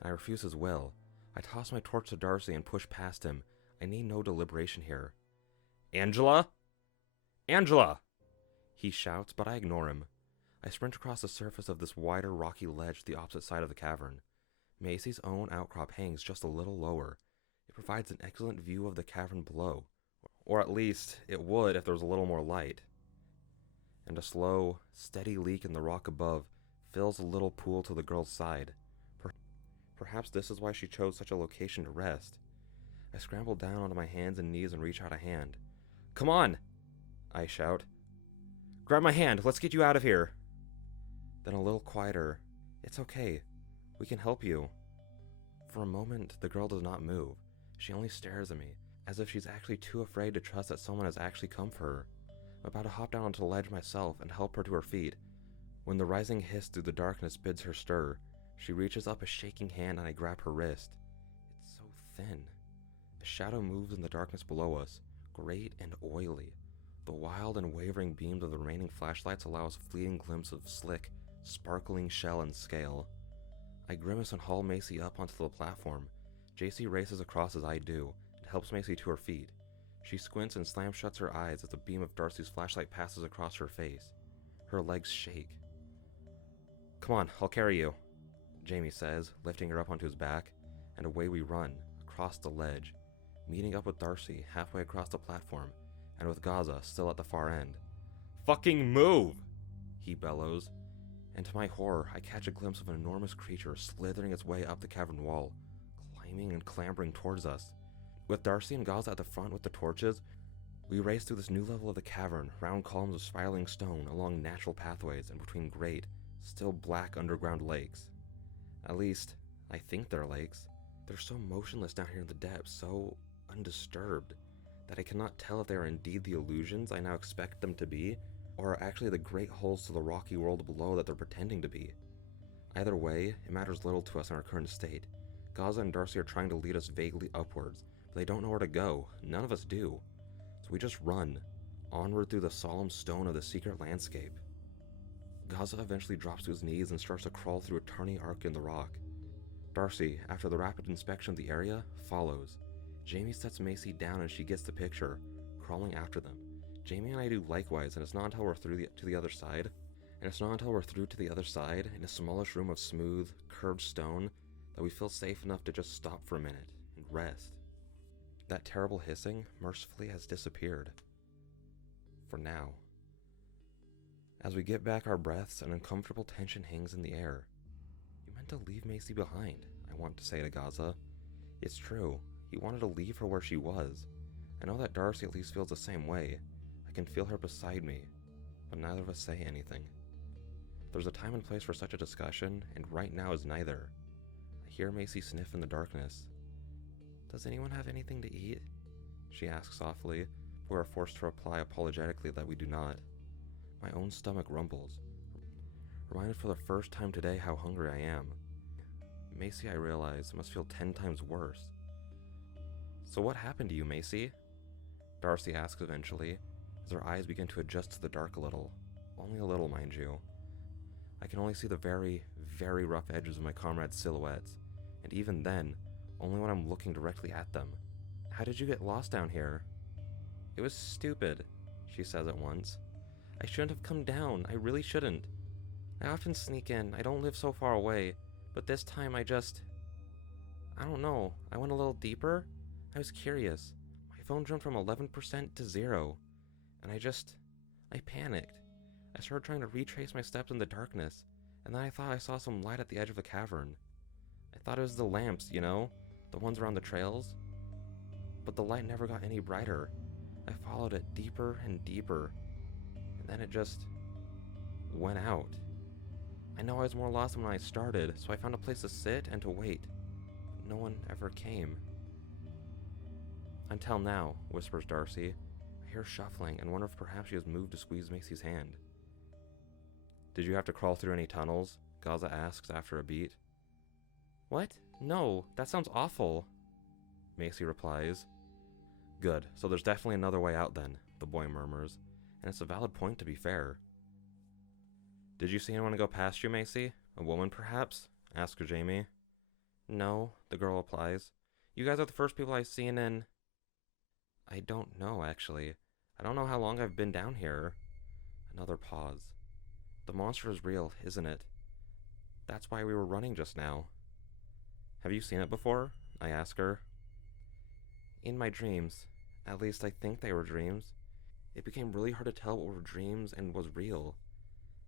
and I refuse his will. I toss my torch to Darcy and push past him. I need no deliberation here. Angela? Angela! He shouts, but I ignore him. I sprint across the surface of this wider rocky ledge to the opposite side of the cavern. Macy's own outcrop hangs just a little lower. It provides an excellent view of the cavern below, or at least it would if there was a little more light. And a slow, steady leak in the rock above fills a little pool to the girl's side. Perhaps this is why she chose such a location to rest. I scramble down onto my hands and knees and reach out a hand. Come on! I shout. Grab my hand, let's get you out of here. Then a little quieter. It's okay. We can help you. For a moment, the girl does not move. She only stares at me, as if she's actually too afraid to trust that someone has actually come for her. I'm about to hop down onto the ledge myself and help her to her feet, when the rising hiss through the darkness bids her stir. She reaches up a shaking hand and I grab her wrist. It's so thin. A shadow moves in the darkness below us, great and oily. The wild and wavering beams of the remaining flashlights allow us a fleeting glimpse of slick, sparkling shell and scale. I grimace and haul Macy up onto the platform. JC races across as I do, and helps Macy to her feet. She squints and slams shut her eyes as the beam of Darcy's flashlight passes across her face. Her legs shake. Come on, I'll carry you, Jamie says, lifting her up onto his back, and away we run, across the ledge, meeting up with Darcy halfway across the platform, and with Gaza still at the far end. Fucking move! He bellows, and to my horror, I catch a glimpse of an enormous creature slithering its way up the cavern wall, climbing and clambering towards us. With Darcy and Gaza at the front with the torches, we race through this new level of the cavern, round columns of spiraling stone along natural pathways and between great, still black underground lakes. At least, I think they're lakes. They're so motionless down here in the depths, so undisturbed, that I cannot tell if they are indeed the illusions I now expect them to be, or are actually the great holes to the rocky world below that they're pretending to be. Either way, it matters little to us in our current state. Gaza and Darcy are trying to lead us vaguely upwards, but they don't know where to go. None of us do. So we just run, onward through the solemn stone of the secret landscape. Gaza eventually drops to his knees and starts to crawl through a tiny arc in the rock. Darcy, after the rapid inspection of the area, follows. Jamie sets Macy down and she gets the picture, crawling after them. Jamie and I do likewise, and it's not until we're through to the other side, in a smallish room of smooth, curved stone, that we feel safe enough to just stop for a minute and rest. That terrible hissing, mercifully, has disappeared. For now. As we get back our breaths, an uncomfortable tension hangs in the air. You meant to leave Macy behind, I want to say to Gaza. It's true, he wanted to leave her where she was. I know that Darcy at least feels the same way. I can feel her beside me, but neither of us say anything. There's a time and place for such a discussion, and right now is neither. I hear Macy sniff in the darkness. Does anyone have anything to eat? She asks softly, We are forced to reply apologetically that we do not. My own stomach rumbles, reminded for the first time today how hungry I am. Macy, I realize, must feel 10 times worse. So what happened to you, Macy? Darcy asks eventually, as her eyes begin to adjust to the dark a little. Only a little, mind you. I can only see the very, very rough edges of my comrades' silhouettes, and even then, only when I'm looking directly at them. How did you get lost down here? It was stupid, she says at once. I shouldn't have come down, I really shouldn't. I often sneak in, I don't live so far away, but this time I don't know, I went a little deeper? I was curious. My phone jumped from 11% to 0, and I panicked. I started trying to retrace my steps in the darkness, and then I thought I saw some light at the edge of the cavern. I thought it was the lamps, the ones around the trails. But the light never got any brighter. I followed it deeper and deeper, and then it just went out. I know I was more lost than when I started, so I found a place to sit and to wait. But no one ever came. Until now, whispers Darcy. I hear shuffling and wonder if perhaps she has moved to squeeze Macy's hand. Did you have to crawl through any tunnels? Gaza asks after a beat. What? No, that sounds awful, Macy replies. Good, so there's definitely another way out then, the boy murmurs, and it's a valid point to be fair. Did you see anyone go past you, Macy? A woman, perhaps? Asks Jamie. No, the girl replies. You guys are the first people I've seen in... I don't know, actually. I don't know how long I've been down here. Another pause. The monster is real, isn't it? That's why we were running just now. Have you seen it before? I ask her. In my dreams. At least I think they were dreams. It became really hard to tell what were dreams and was real.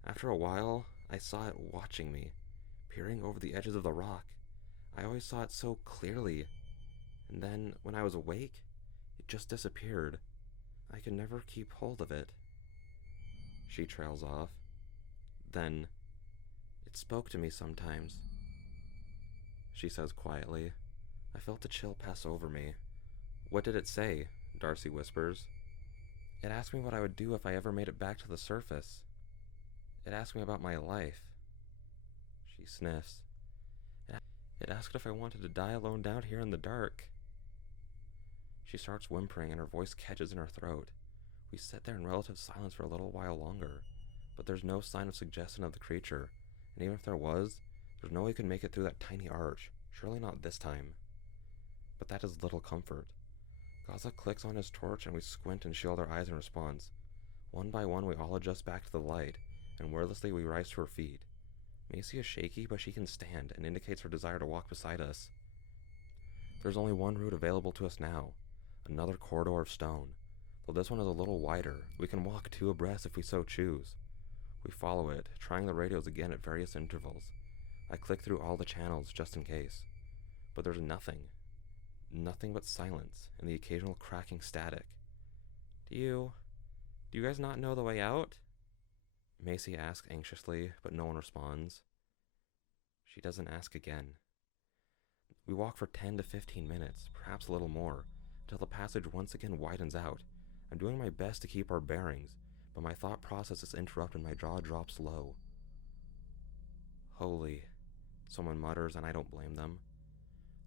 After a while, I saw it watching me, peering over the edges of the rock. I always saw it so clearly. And then, when I was awake, it just disappeared. I could never keep hold of it. She trails off. Then, it spoke to me sometimes. She says quietly. I felt a chill pass over me. What did it say? Darcy whispers. It asked me what I would do if I ever made it back to the surface. It asked me about my life. She sniffs. It asked if I wanted to die alone down here in the dark. She starts whimpering and her voice catches in her throat. We sit there in relative silence for a little while longer, but there's no sign of suggestion of the creature, and even if there was, there's no way it could make it through that tiny arch. Surely not this time. But that is little comfort. Gaza clicks on his torch and we squint and shield our eyes in response. One by one we all adjust back to the light, and wordlessly we rise to her feet. Macy is shaky, but she can stand, and indicates her desire to walk beside us. There's only one route available to us now, another corridor of stone. Though this one is a little wider, we can walk two abreast if we so choose. We follow it, trying the radios again at various intervals. I click through all the channels just in case. But there's nothing. Nothing but silence and the occasional cracking static. Do you guys not know the way out? Macy asks anxiously, but no one responds. She doesn't ask again. We walk for 10 to 15 minutes, perhaps a little more, until the passage once again widens out. I'm doing my best to keep our bearings, but my thought process is interrupted and my jaw drops low. Holy, someone mutters, and I don't blame them.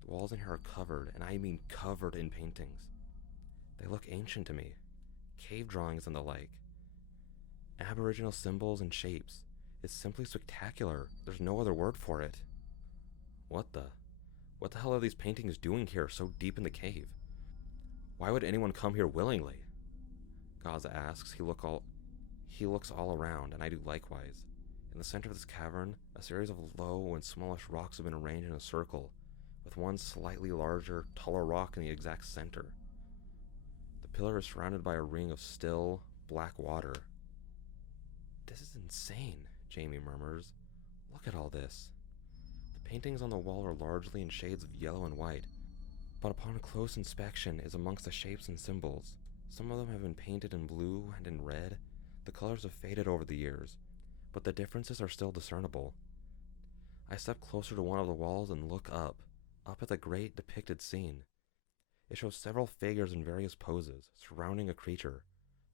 The walls in here are covered, and I mean covered in paintings. They look ancient to me. Cave drawings and the like. Aboriginal symbols and shapes. It's simply spectacular. There's no other word for it. What the hell are these paintings doing here so deep in the cave? Why would anyone come here willingly? Gaza asks. He looks all around, and I do likewise. In the center of this cavern, a series of low and smallish rocks have been arranged in a circle, with one slightly larger, taller rock in the exact center. The pillar is surrounded by a ring of still, black water. This is insane, Jamie murmurs. Look at all this. The paintings on the wall are largely in shades of yellow and white, but upon close inspection is amongst the shapes and symbols. Some of them have been painted in blue and in red. The colors have faded over the years, but the differences are still discernible. I step closer to one of the walls and look up at the great depicted scene. It shows several figures in various poses, surrounding a creature,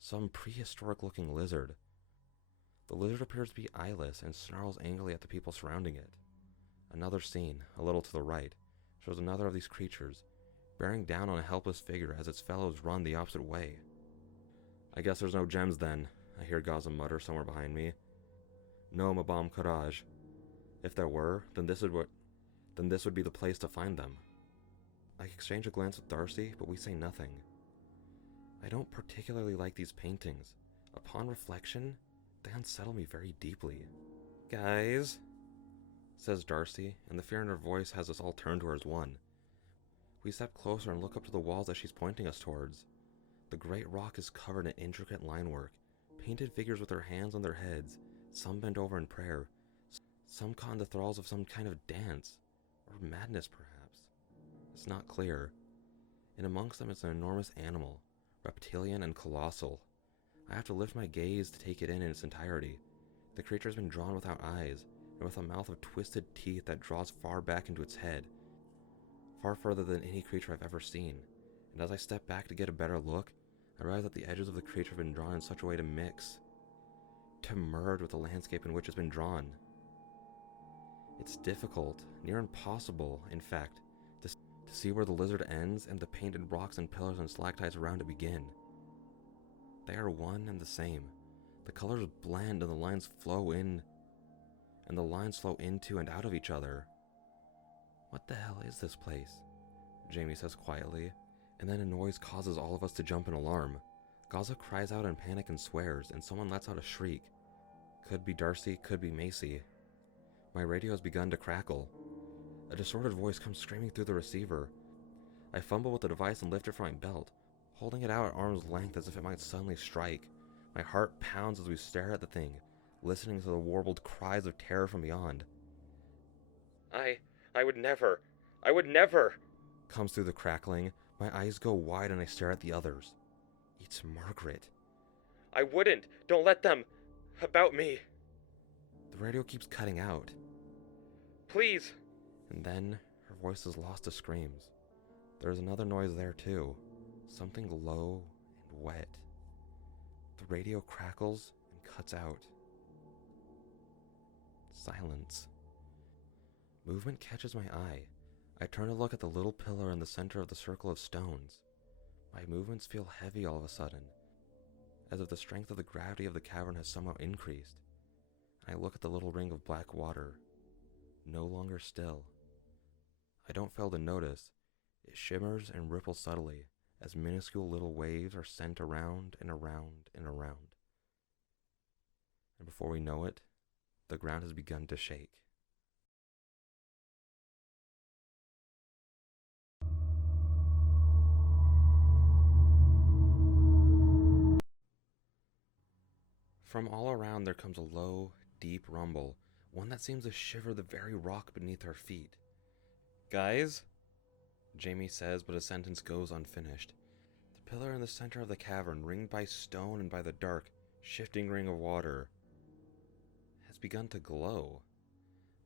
some prehistoric-looking lizard. The lizard appears to be eyeless and snarls angrily at the people surrounding it. Another scene, a little to the right, shows another of these creatures, bearing down on a helpless figure as its fellows run the opposite way. "I guess there's no gems then," I hear Gaza mutter somewhere behind me. "No, Mabam Karaj. If there were, then this would be the place to find them." I exchange a glance with Darcy, but we say nothing. I don't particularly like these paintings. Upon reflection, they unsettle me very deeply. "Guys," says Darcy, and the fear in her voice has us all turn to her as one. We step closer and look up to the walls that she's pointing us towards. The great rock is covered in intricate line work, painted figures with their hands on their heads, some bent over in prayer, some caught in the thralls of some kind of dance, or madness perhaps. It's not clear. And amongst them is an enormous animal, reptilian and colossal. I have to lift my gaze to take it in its entirety. The creature has been drawn without eyes, and with a mouth of twisted teeth that draws far back into its head, far further than any creature I've ever seen. And as I step back to get a better look, I realize that the edges of the creature have been drawn in such a way to mix, to merge with the landscape in which it's been drawn. It's difficult, near impossible, in fact, to see where the lizard ends and the painted rocks and pillars and stalactites around it begin. They are one and the same. The colors blend and the lines flow into and out of each other. "What the hell is this place?" Jamie says quietly, and then a noise causes all of us to jump in alarm. Gaza cries out in panic and swears, and someone lets out a shriek. Could be Darcy, could be Macy. My radio has begun to crackle. A distorted voice comes screaming through the receiver. I fumble with the device and lift it from my belt, holding it out at arm's length as if it might suddenly strike. My heart pounds as we stare at the thing, listening to the warbled cries of terror from beyond. I would never, comes through the crackling. My eyes go wide and I stare at the others. It's Margaret. "I wouldn't! Don't let them! About me!" The radio keeps cutting out. "Please!" And then her voice is lost to screams. There's another noise there too, something low and wet. The radio crackles and cuts out. Silence. Movement catches my eye. I turn to look at the little pillar in the center of the circle of stones. My movements feel heavy all of a sudden, as if the strength of the gravity of the cavern has somehow increased. I look at the little ring of black water, no longer still. I don't fail to notice, it shimmers and ripples subtly, as minuscule little waves are sent around and around and around. And before we know it, the ground has begun to shake. From all around there comes a low, deep rumble, one that seems to shiver the very rock beneath our feet. "Guys?" Jamie says, but his sentence goes unfinished. The pillar in the center of the cavern, ringed by stone and by the dark, shifting ring of water, has begun to glow.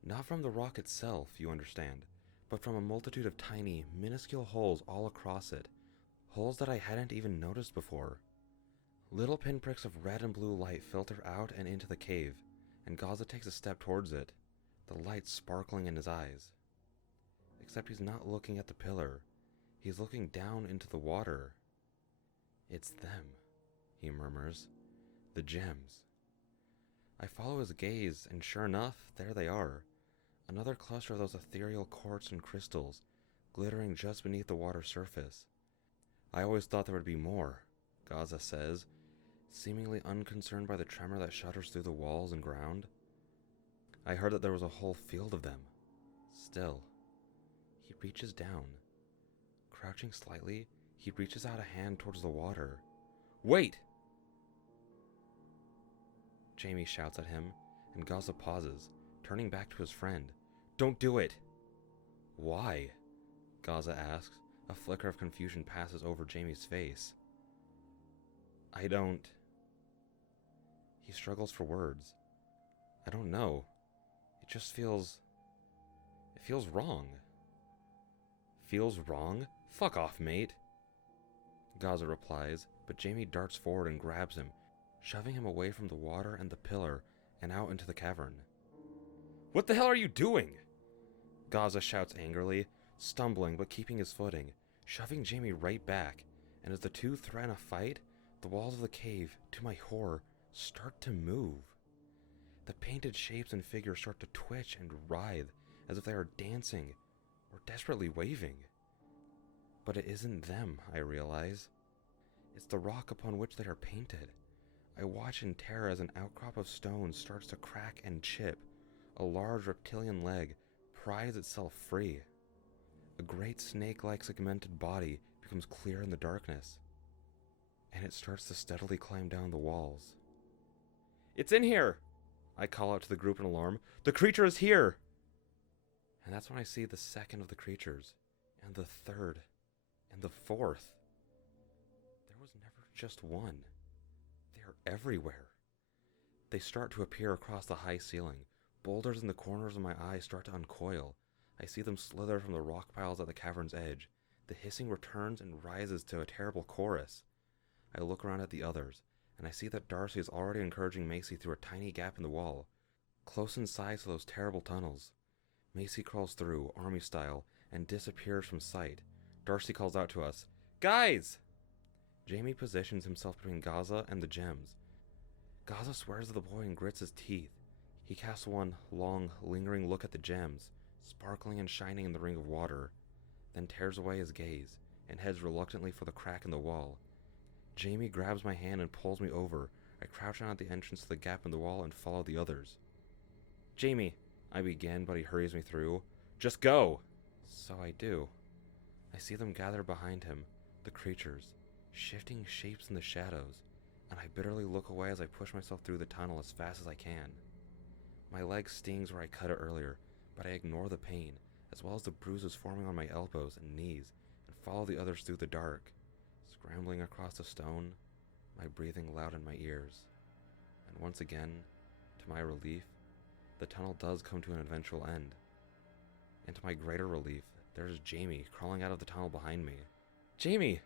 Not from the rock itself, you understand, but from a multitude of tiny, minuscule holes all across it, holes that I hadn't even noticed before. Little pinpricks of red and blue light filter out and into the cave, and Gaza takes a step towards it, the light sparkling in his eyes. Except he's not looking at the pillar. He's looking down into the water. "It's them," he murmurs. "The gems." I follow his gaze, and sure enough, there they are. Another cluster of those ethereal quartz and crystals, glittering just beneath the water's surface. "I always thought there would be more," Gaza says, seemingly unconcerned by the tremor that shudders through the walls and ground. "I heard that there was a whole field of them." Still, he reaches down. Crouching slightly, he reaches out a hand towards the water. "Wait!" Jamie shouts at him, and Gaza pauses, turning back to his friend. "Don't do it!" "Why?" Gaza asks. A flicker of confusion passes over Jamie's face. "I don't..." He struggles for words. "I don't know. It just feels... It feels wrong." "Feels wrong? Fuck off, mate." Gaza replies, but Jamie darts forward and grabs him, shoving him away from the water and the pillar and out into the cavern. "What the hell are you doing?" Gaza shouts angrily, stumbling but keeping his footing, shoving Jamie right back, and as the two threaten a fight, the walls of the cave, to my horror, start to move. The painted shapes and figures start to twitch and writhe as if they are dancing or desperately waving. But it isn't them, I realize. It's the rock upon which they are painted. I watch in terror as an outcrop of stone starts to crack and chip. A large reptilian leg pries itself free. A great snake-like segmented body becomes clear in the darkness, and it starts to steadily climb down the walls. "It's in here!" I call out to the group in alarm. "The creature is here!" And that's when I see the second of the creatures, and the third, and the fourth. There was never just one. They are everywhere. They start to appear across the high ceiling. Boulders in the corners of my eyes start to uncoil. I see them slither from the rock piles at the cavern's edge. The hissing returns and rises to a terrible chorus. I look around at the others, and I see that Darcy is already encouraging Macy through a tiny gap in the wall, close in size to those terrible tunnels. Macy crawls through, army style, and disappears from sight. Darcy calls out to us, "Guys!" Jamie positions himself between Gaza and the gems. Gaza swears at the boy and grits his teeth. He casts one long, lingering look at the gems, sparkling and shining in the ring of water, then tears away his gaze and heads reluctantly for the crack in the wall. Jamie grabs my hand and pulls me over. I crouch down at the entrance to the gap in the wall and follow the others. "Jamie," I begin, but he hurries me through. "Just go!" So I do. I see them gather behind him, the creatures, shifting shapes in the shadows, and I bitterly look away as I push myself through the tunnel as fast as I can. My leg stings where I cut it earlier, but I ignore the pain, as well as the bruises forming on my elbows and knees, and follow the others through the dark, scrambling across the stone, my breathing loud in my ears. And once again, to my relief, the tunnel does come to an eventual end. And to my greater relief, there's Jamie crawling out of the tunnel behind me. "Jamie!"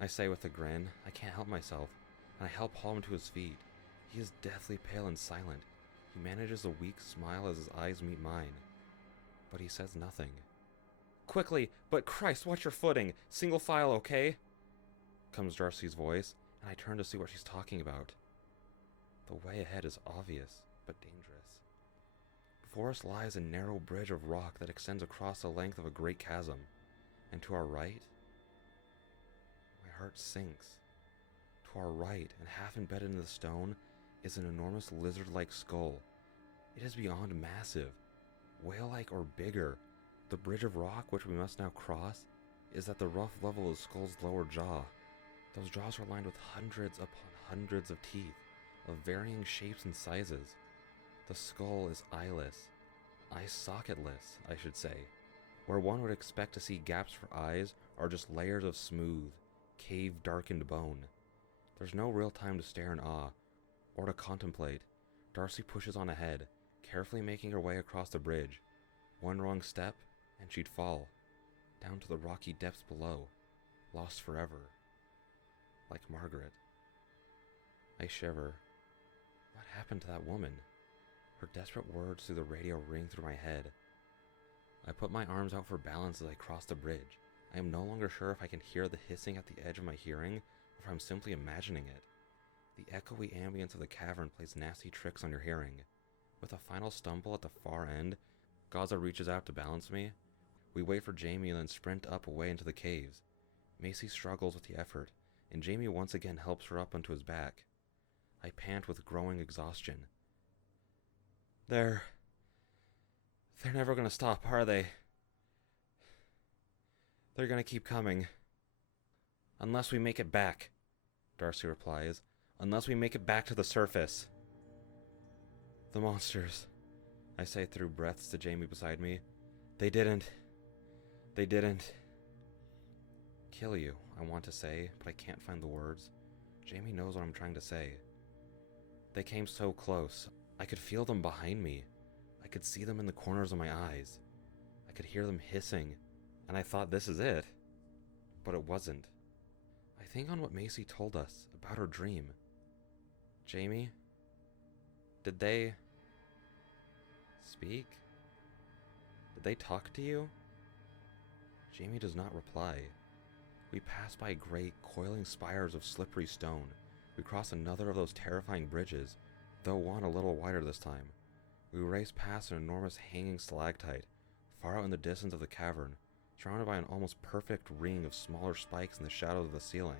I say with a grin. I can't help myself, and I help haul him to his feet. He is deathly pale and silent. He manages a weak smile as his eyes meet mine, but he says nothing. "Quickly, but Christ, watch your footing! Single file, okay?" comes Darcy's voice, and I turn to see what she's talking about. The way ahead is obvious, but dangerous. Before us lies a narrow bridge of rock that extends across the length of a great chasm, and to our right, my heart sinks. To our right, and half embedded in the stone, is an enormous lizard-like skull. It is beyond massive, whale-like or bigger. The bridge of rock which we must now cross is at the rough level of the skull's lower jaw. Those jaws are lined with hundreds upon hundreds of teeth, of varying shapes and sizes. The skull is eyeless, eye-socketless, I should say. Where one would expect to see gaps for eyes are just layers of smooth, cave-darkened bone. There's no real time to stare in awe, or to contemplate. Darcy pushes on ahead, carefully making her way across the bridge. One wrong step, and she'd fall, down to the rocky depths below, lost forever. Like Margaret. I shiver. What happened to that woman? Her desperate words through the radio ring through my head. I put my arms out for balance as I cross the bridge. I am no longer sure if I can hear the hissing at the edge of my hearing, or if I'm simply imagining it. The echoey ambience of the cavern plays nasty tricks on your hearing. With a final stumble at the far end, Gaza reaches out to balance me. We wait for Jamie and then sprint up away into the caves. Macy struggles with the effort, and Jamie once again helps her up onto his back. I pant with growing exhaustion. They're never gonna stop, are they? They're gonna keep coming. Unless we make it back, Darcy replies. Unless we make it back to the surface. The monsters, I say through breaths to Jamie beside me. They didn't kill you, I want to say, but I can't find the words. Jamie knows what I'm trying to say. They came so close. I could feel them behind me. I could see them in the corners of my eyes. I could hear them hissing, and I thought, this is it. But it wasn't. I think on what Macy told us about her dream. Jamie, did they speak? Did they talk to you? Jamie does not reply. We pass by great, coiling spires of slippery stone. We cross another of those terrifying bridges, though one a little wider this time. We race past an enormous hanging stalactite, far out in the distance of the cavern, surrounded by an almost perfect ring of smaller spikes in the shadows of the ceiling.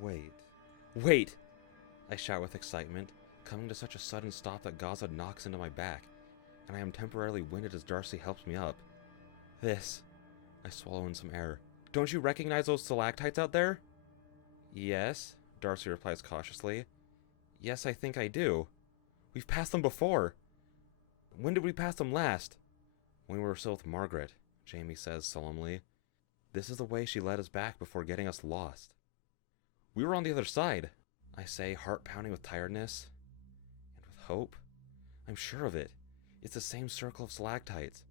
Wait! Wait! I shout with excitement, coming to such a sudden stop that Gaza knocks into my back, and I am temporarily winded as Darcy helps me up. This. I swallow in some air. Don't you recognize those stalactites out there? Yes, Darcy replies cautiously. Yes, I think I do. We've passed them before. When did we pass them last? When we were still with Margaret, Jamie says solemnly. This is the way she led us back before getting us lost. We were on the other side, I say, heart pounding with tiredness. And with hope. I'm sure of it. It's the same circle of stalactites.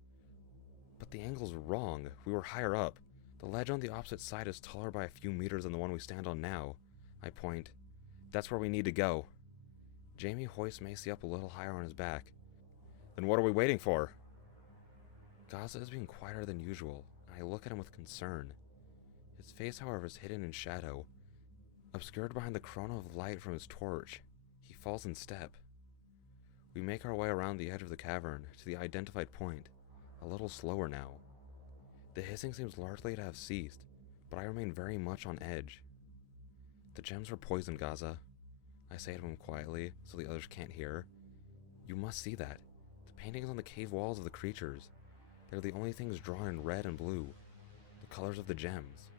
But the angle's wrong. We were higher up. The ledge on the opposite side is taller by a few meters than the one we stand on now. I point. That's where we need to go. Jamie hoists Macy up a little higher on his back. Then what are we waiting for? Gaza is being quieter than usual, and I look at him with concern. His face, however, is hidden in shadow. Obscured behind the corona of light from his torch, he falls in step. We make our way around the edge of the cavern to the identified point, a little slower now. The hissing seems largely to have ceased, but I remain very much on edge. The gems were poisoned, Gaza, I say to him quietly, so the others can't hear. You must see that. The paintings on the cave walls of the creatures. They're the only things drawn in red and blue, the colors of the gems.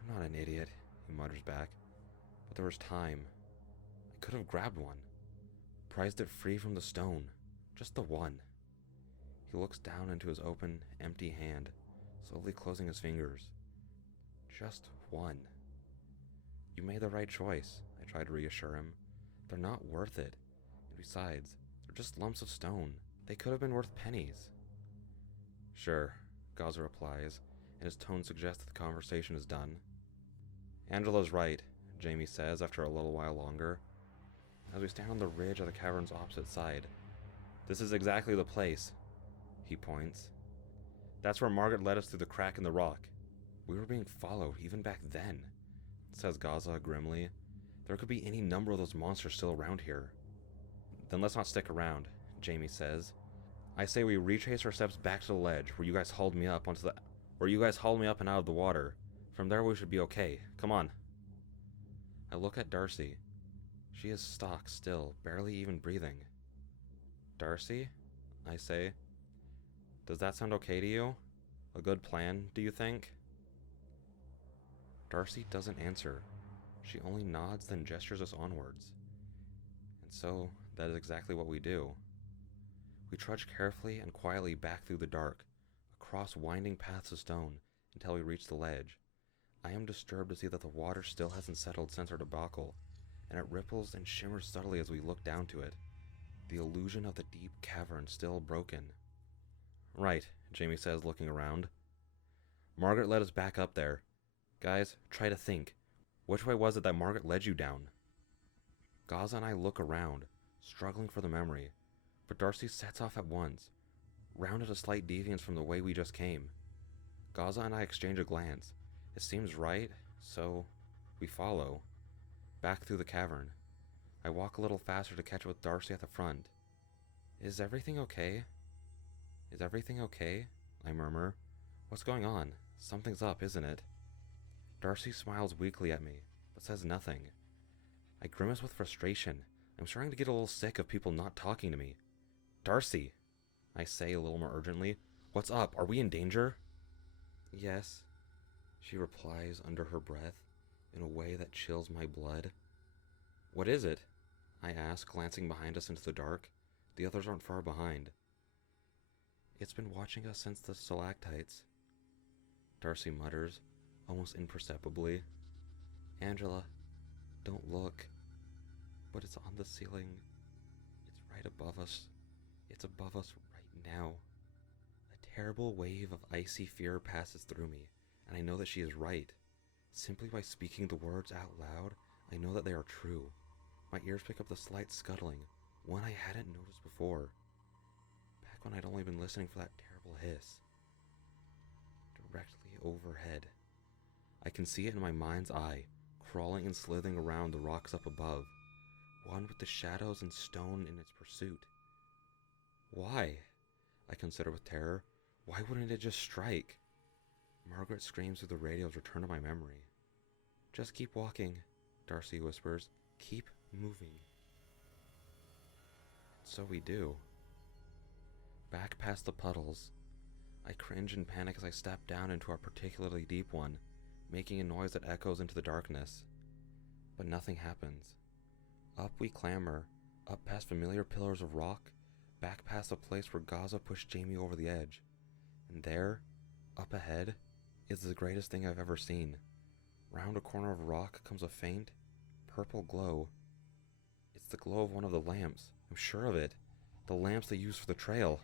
I'm not an idiot, he mutters back, but there was time. I could have grabbed one, prized it free from the stone, just the one. He looks down into his open, empty hand, slowly closing his fingers. Just one. You made the right choice, I try to reassure him. They're not worth it. And besides, they're just lumps of stone. They could have been worth pennies. Sure, Gaza replies, and his tone suggests that the conversation is done. Angela's right, Jamie says after a little while longer. As we stand on the ridge of the cavern's opposite side. This is exactly the place, he points. That's where Margaret led us through the crack in the rock. We were being followed even back then, says Gaza grimly. There could be any number of those monsters still around here. Then let's not stick around, Jamie says. I say we retrace our steps back to the ledge where you guys hauled me up and out of the water. From there we should be okay. Come on. I look at Darcy. She is stock still, barely even breathing. Darcy? I say. Does that sound okay to you? A good plan, do you think? Darcy doesn't answer. She only nods, then gestures us onwards. And so, that is exactly what we do. We trudge carefully and quietly back through the dark, across winding paths of stone, until we reach the ledge. I am disturbed to see that the water still hasn't settled since our debacle, and it ripples and shimmers subtly as we look down to it, the illusion of the deep cavern still broken. Right, Jamie says, looking around. Margaret led us back up there. Guys, try to think. Which way was it that Margaret led you down? Gaza and I look around, struggling for the memory, but Darcy sets off at once, round at a slight deviance from the way we just came. Gaza and I exchange a glance. It seems right, so we follow, back through the cavern. I walk a little faster to catch up with Darcy at the front. Is everything okay? Is everything okay? I murmur. What's going on? Something's up, isn't it? Darcy smiles weakly at me, but says nothing. I grimace with frustration. I'm starting to get a little sick of people not talking to me. Darcy, I say a little more urgently. What's up? Are we in danger? Yes, she replies under her breath, in a way that chills my blood. What is it? I ask, glancing behind us into the dark. The others aren't far behind. It's been watching us since the stalactites, Darcy mutters, almost imperceptibly. Angela, don't look. But it's on the ceiling. It's right above us. It's above us right now. A terrible wave of icy fear passes through me, and I know that she is right. Simply by speaking the words out loud, I know that they are true. My ears pick up the slight scuttling, one I hadn't noticed before, back when I'd only been listening for that terrible hiss. Directly overhead. I can see it in my mind's eye, crawling and slithering around the rocks up above, one with the shadows and stone in its pursuit. Why? I consider with terror. Why wouldn't it just strike? Margaret's screams through the radios return to my memory. Just keep walking, Darcy whispers. Keep moving. So we do. Back past the puddles. I cringe and panic as I step down into a particularly deep one, making a noise that echoes into the darkness. But nothing happens. Up we clamber, up past familiar pillars of rock, back past the place where Gaza pushed Jamie over the edge. And there, up ahead, is the greatest thing I've ever seen. Round a corner of rock comes a faint, purple glow. It's the glow of one of the lamps. I'm sure of it. The lamps they use for the trail.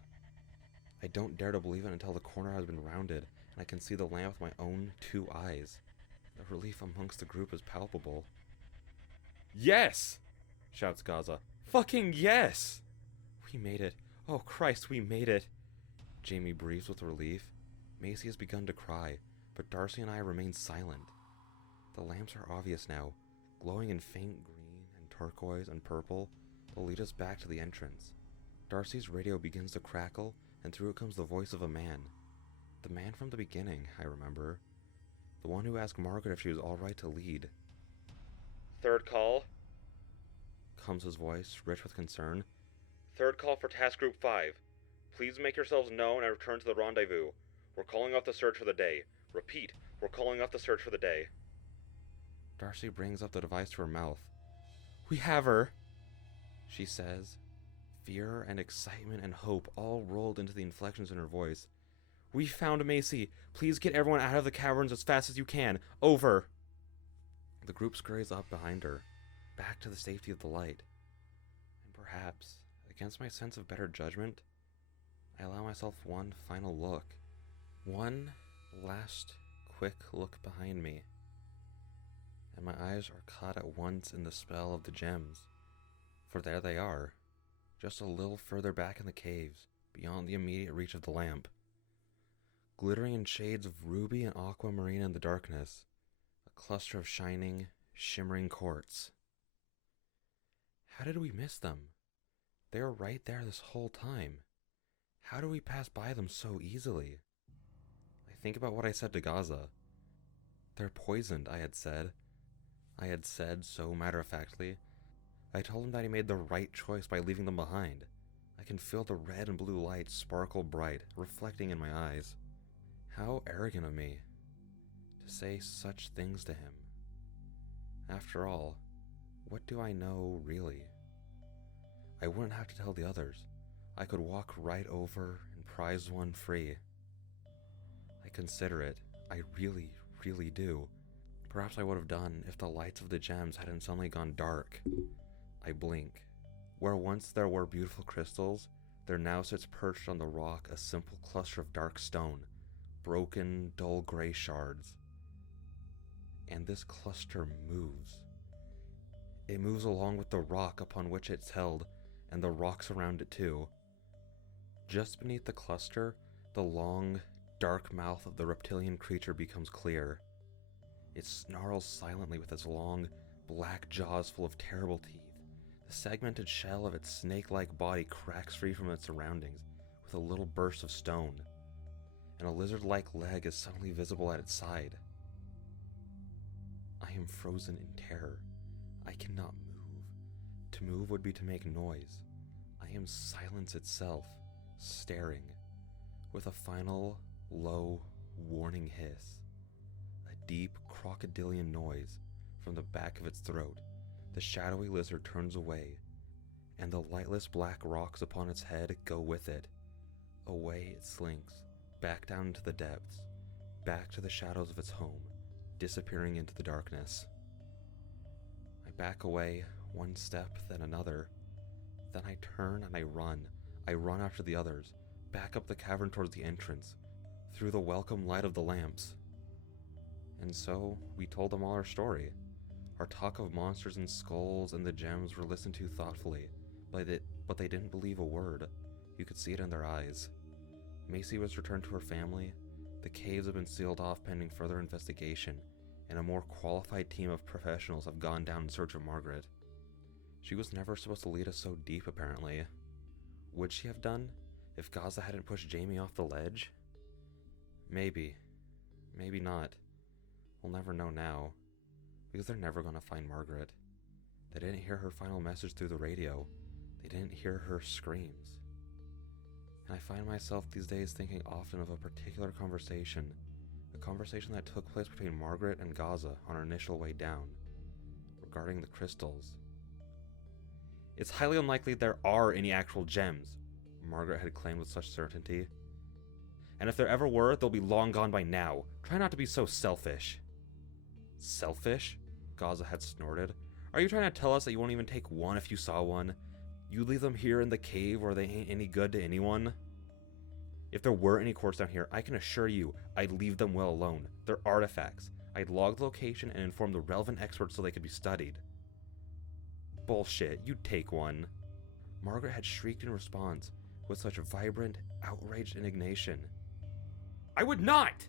I don't dare to believe it until the corner has been rounded, and I can see the lamp with my own 2 eyes. The relief amongst the group is palpable. Yes! Shouts Gaza. Fucking yes! We made it. Oh Christ, we made it. Jamie breathes with relief. Macy has begun to cry, but Darcy and I remain silent. The lamps are obvious now, glowing in faint green and turquoise and purple. They'll lead us back to the entrance. Darcy's radio begins to crackle, and through it comes the voice of a man. The man from the beginning, I remember. The one who asked Margaret if she was alright to lead. Third call, comes his voice, rich with concern. Third call for Task Group 5. Please make yourselves known and return to the rendezvous. We're calling off the search for the day. Repeat, we're calling off the search for the day. Darcy brings up the device to her mouth. We have her, she says. Fear and excitement and hope all rolled into the inflections in her voice. We found Macy. Please get everyone out of the caverns as fast as you can. Over. The group scurries up behind her, back to the safety of the light. And perhaps, against my sense of better judgment, I allow myself one final look. One last quick look behind me. And my eyes are caught at once in the spell of the gems. For there they are, just a little further back in the caves, beyond the immediate reach of the lamp. Glittering in shades of ruby and aquamarine in the darkness, a cluster of shining, shimmering quartz. How did we miss them? They were right there this whole time. How do we pass by them so easily? I think about what I said to Gaza. They're poisoned, I had said. I had said so matter-of-factly. I told him that he made the right choice by leaving them behind. I can feel the red and blue light sparkle bright, reflecting in my eyes. How arrogant of me to say such things to him. After all, what do I know, really? I wouldn't have to tell the others. I could walk right over and prize one free. I consider it. I really, really do. Perhaps I would have done if the lights of the gems hadn't suddenly gone dark. I blink. Where once there were beautiful crystals, there now sits perched on the rock a simple cluster of dark stone, broken, dull gray shards. And this cluster moves. It moves along with the rock upon which it's held, and the rocks around it too. Just beneath the cluster, the long, dark mouth of the reptilian creature becomes clear. It snarls silently with its long, black jaws full of terrible teeth. The segmented shell of its snake-like body cracks free from its surroundings with a little burst of stone, and a lizard-like leg is suddenly visible at its side. I am frozen in terror. I cannot move. To move would be to make noise. I am silence itself, staring, with a final, low, warning hiss. A deep, crocodilian noise from the back of its throat. The shadowy lizard turns away, and the lightless black rocks upon its head go with it. Away it slinks, back down into the depths, back to the shadows of its home, disappearing into the darkness. I back away, one step, then another. Then I turn and I run. I run after the others, back up the cavern towards the entrance, through the welcome light of the lamps. And so, we told them all our story. Our talk of monsters and skulls and the gems were listened to thoughtfully, but they didn't believe a word. You could see it in their eyes. Macy was returned to her family, the caves have been sealed off pending further investigation, and a more qualified team of professionals have gone down in search of Margaret. She was never supposed to lead us so deep, apparently. Would she have done, if Gaza hadn't pushed Jamie off the ledge? Maybe. Maybe not. We'll never know now, because they're never gonna find Margaret. They didn't hear her final message through the radio. They didn't hear her screams. And I find myself these days thinking often of a particular conversation, a conversation that took place between Margaret and Gaza on our initial way down, regarding the crystals. It's highly unlikely there are any actual gems, Margaret had claimed with such certainty. And if there ever were, they'll be long gone by now. Try not to be so selfish. Selfish? Gaza had snorted. Are you trying to tell us that you won't even take one if you saw one? You leave them here in the cave where they ain't any good to anyone? If there were any quartz down here, I can assure you I'd leave them well alone. They're artifacts. I'd log the location and inform the relevant experts so they could be studied. Bullshit, you'd take one. Margaret had shrieked in response with such vibrant, outraged indignation. I would not!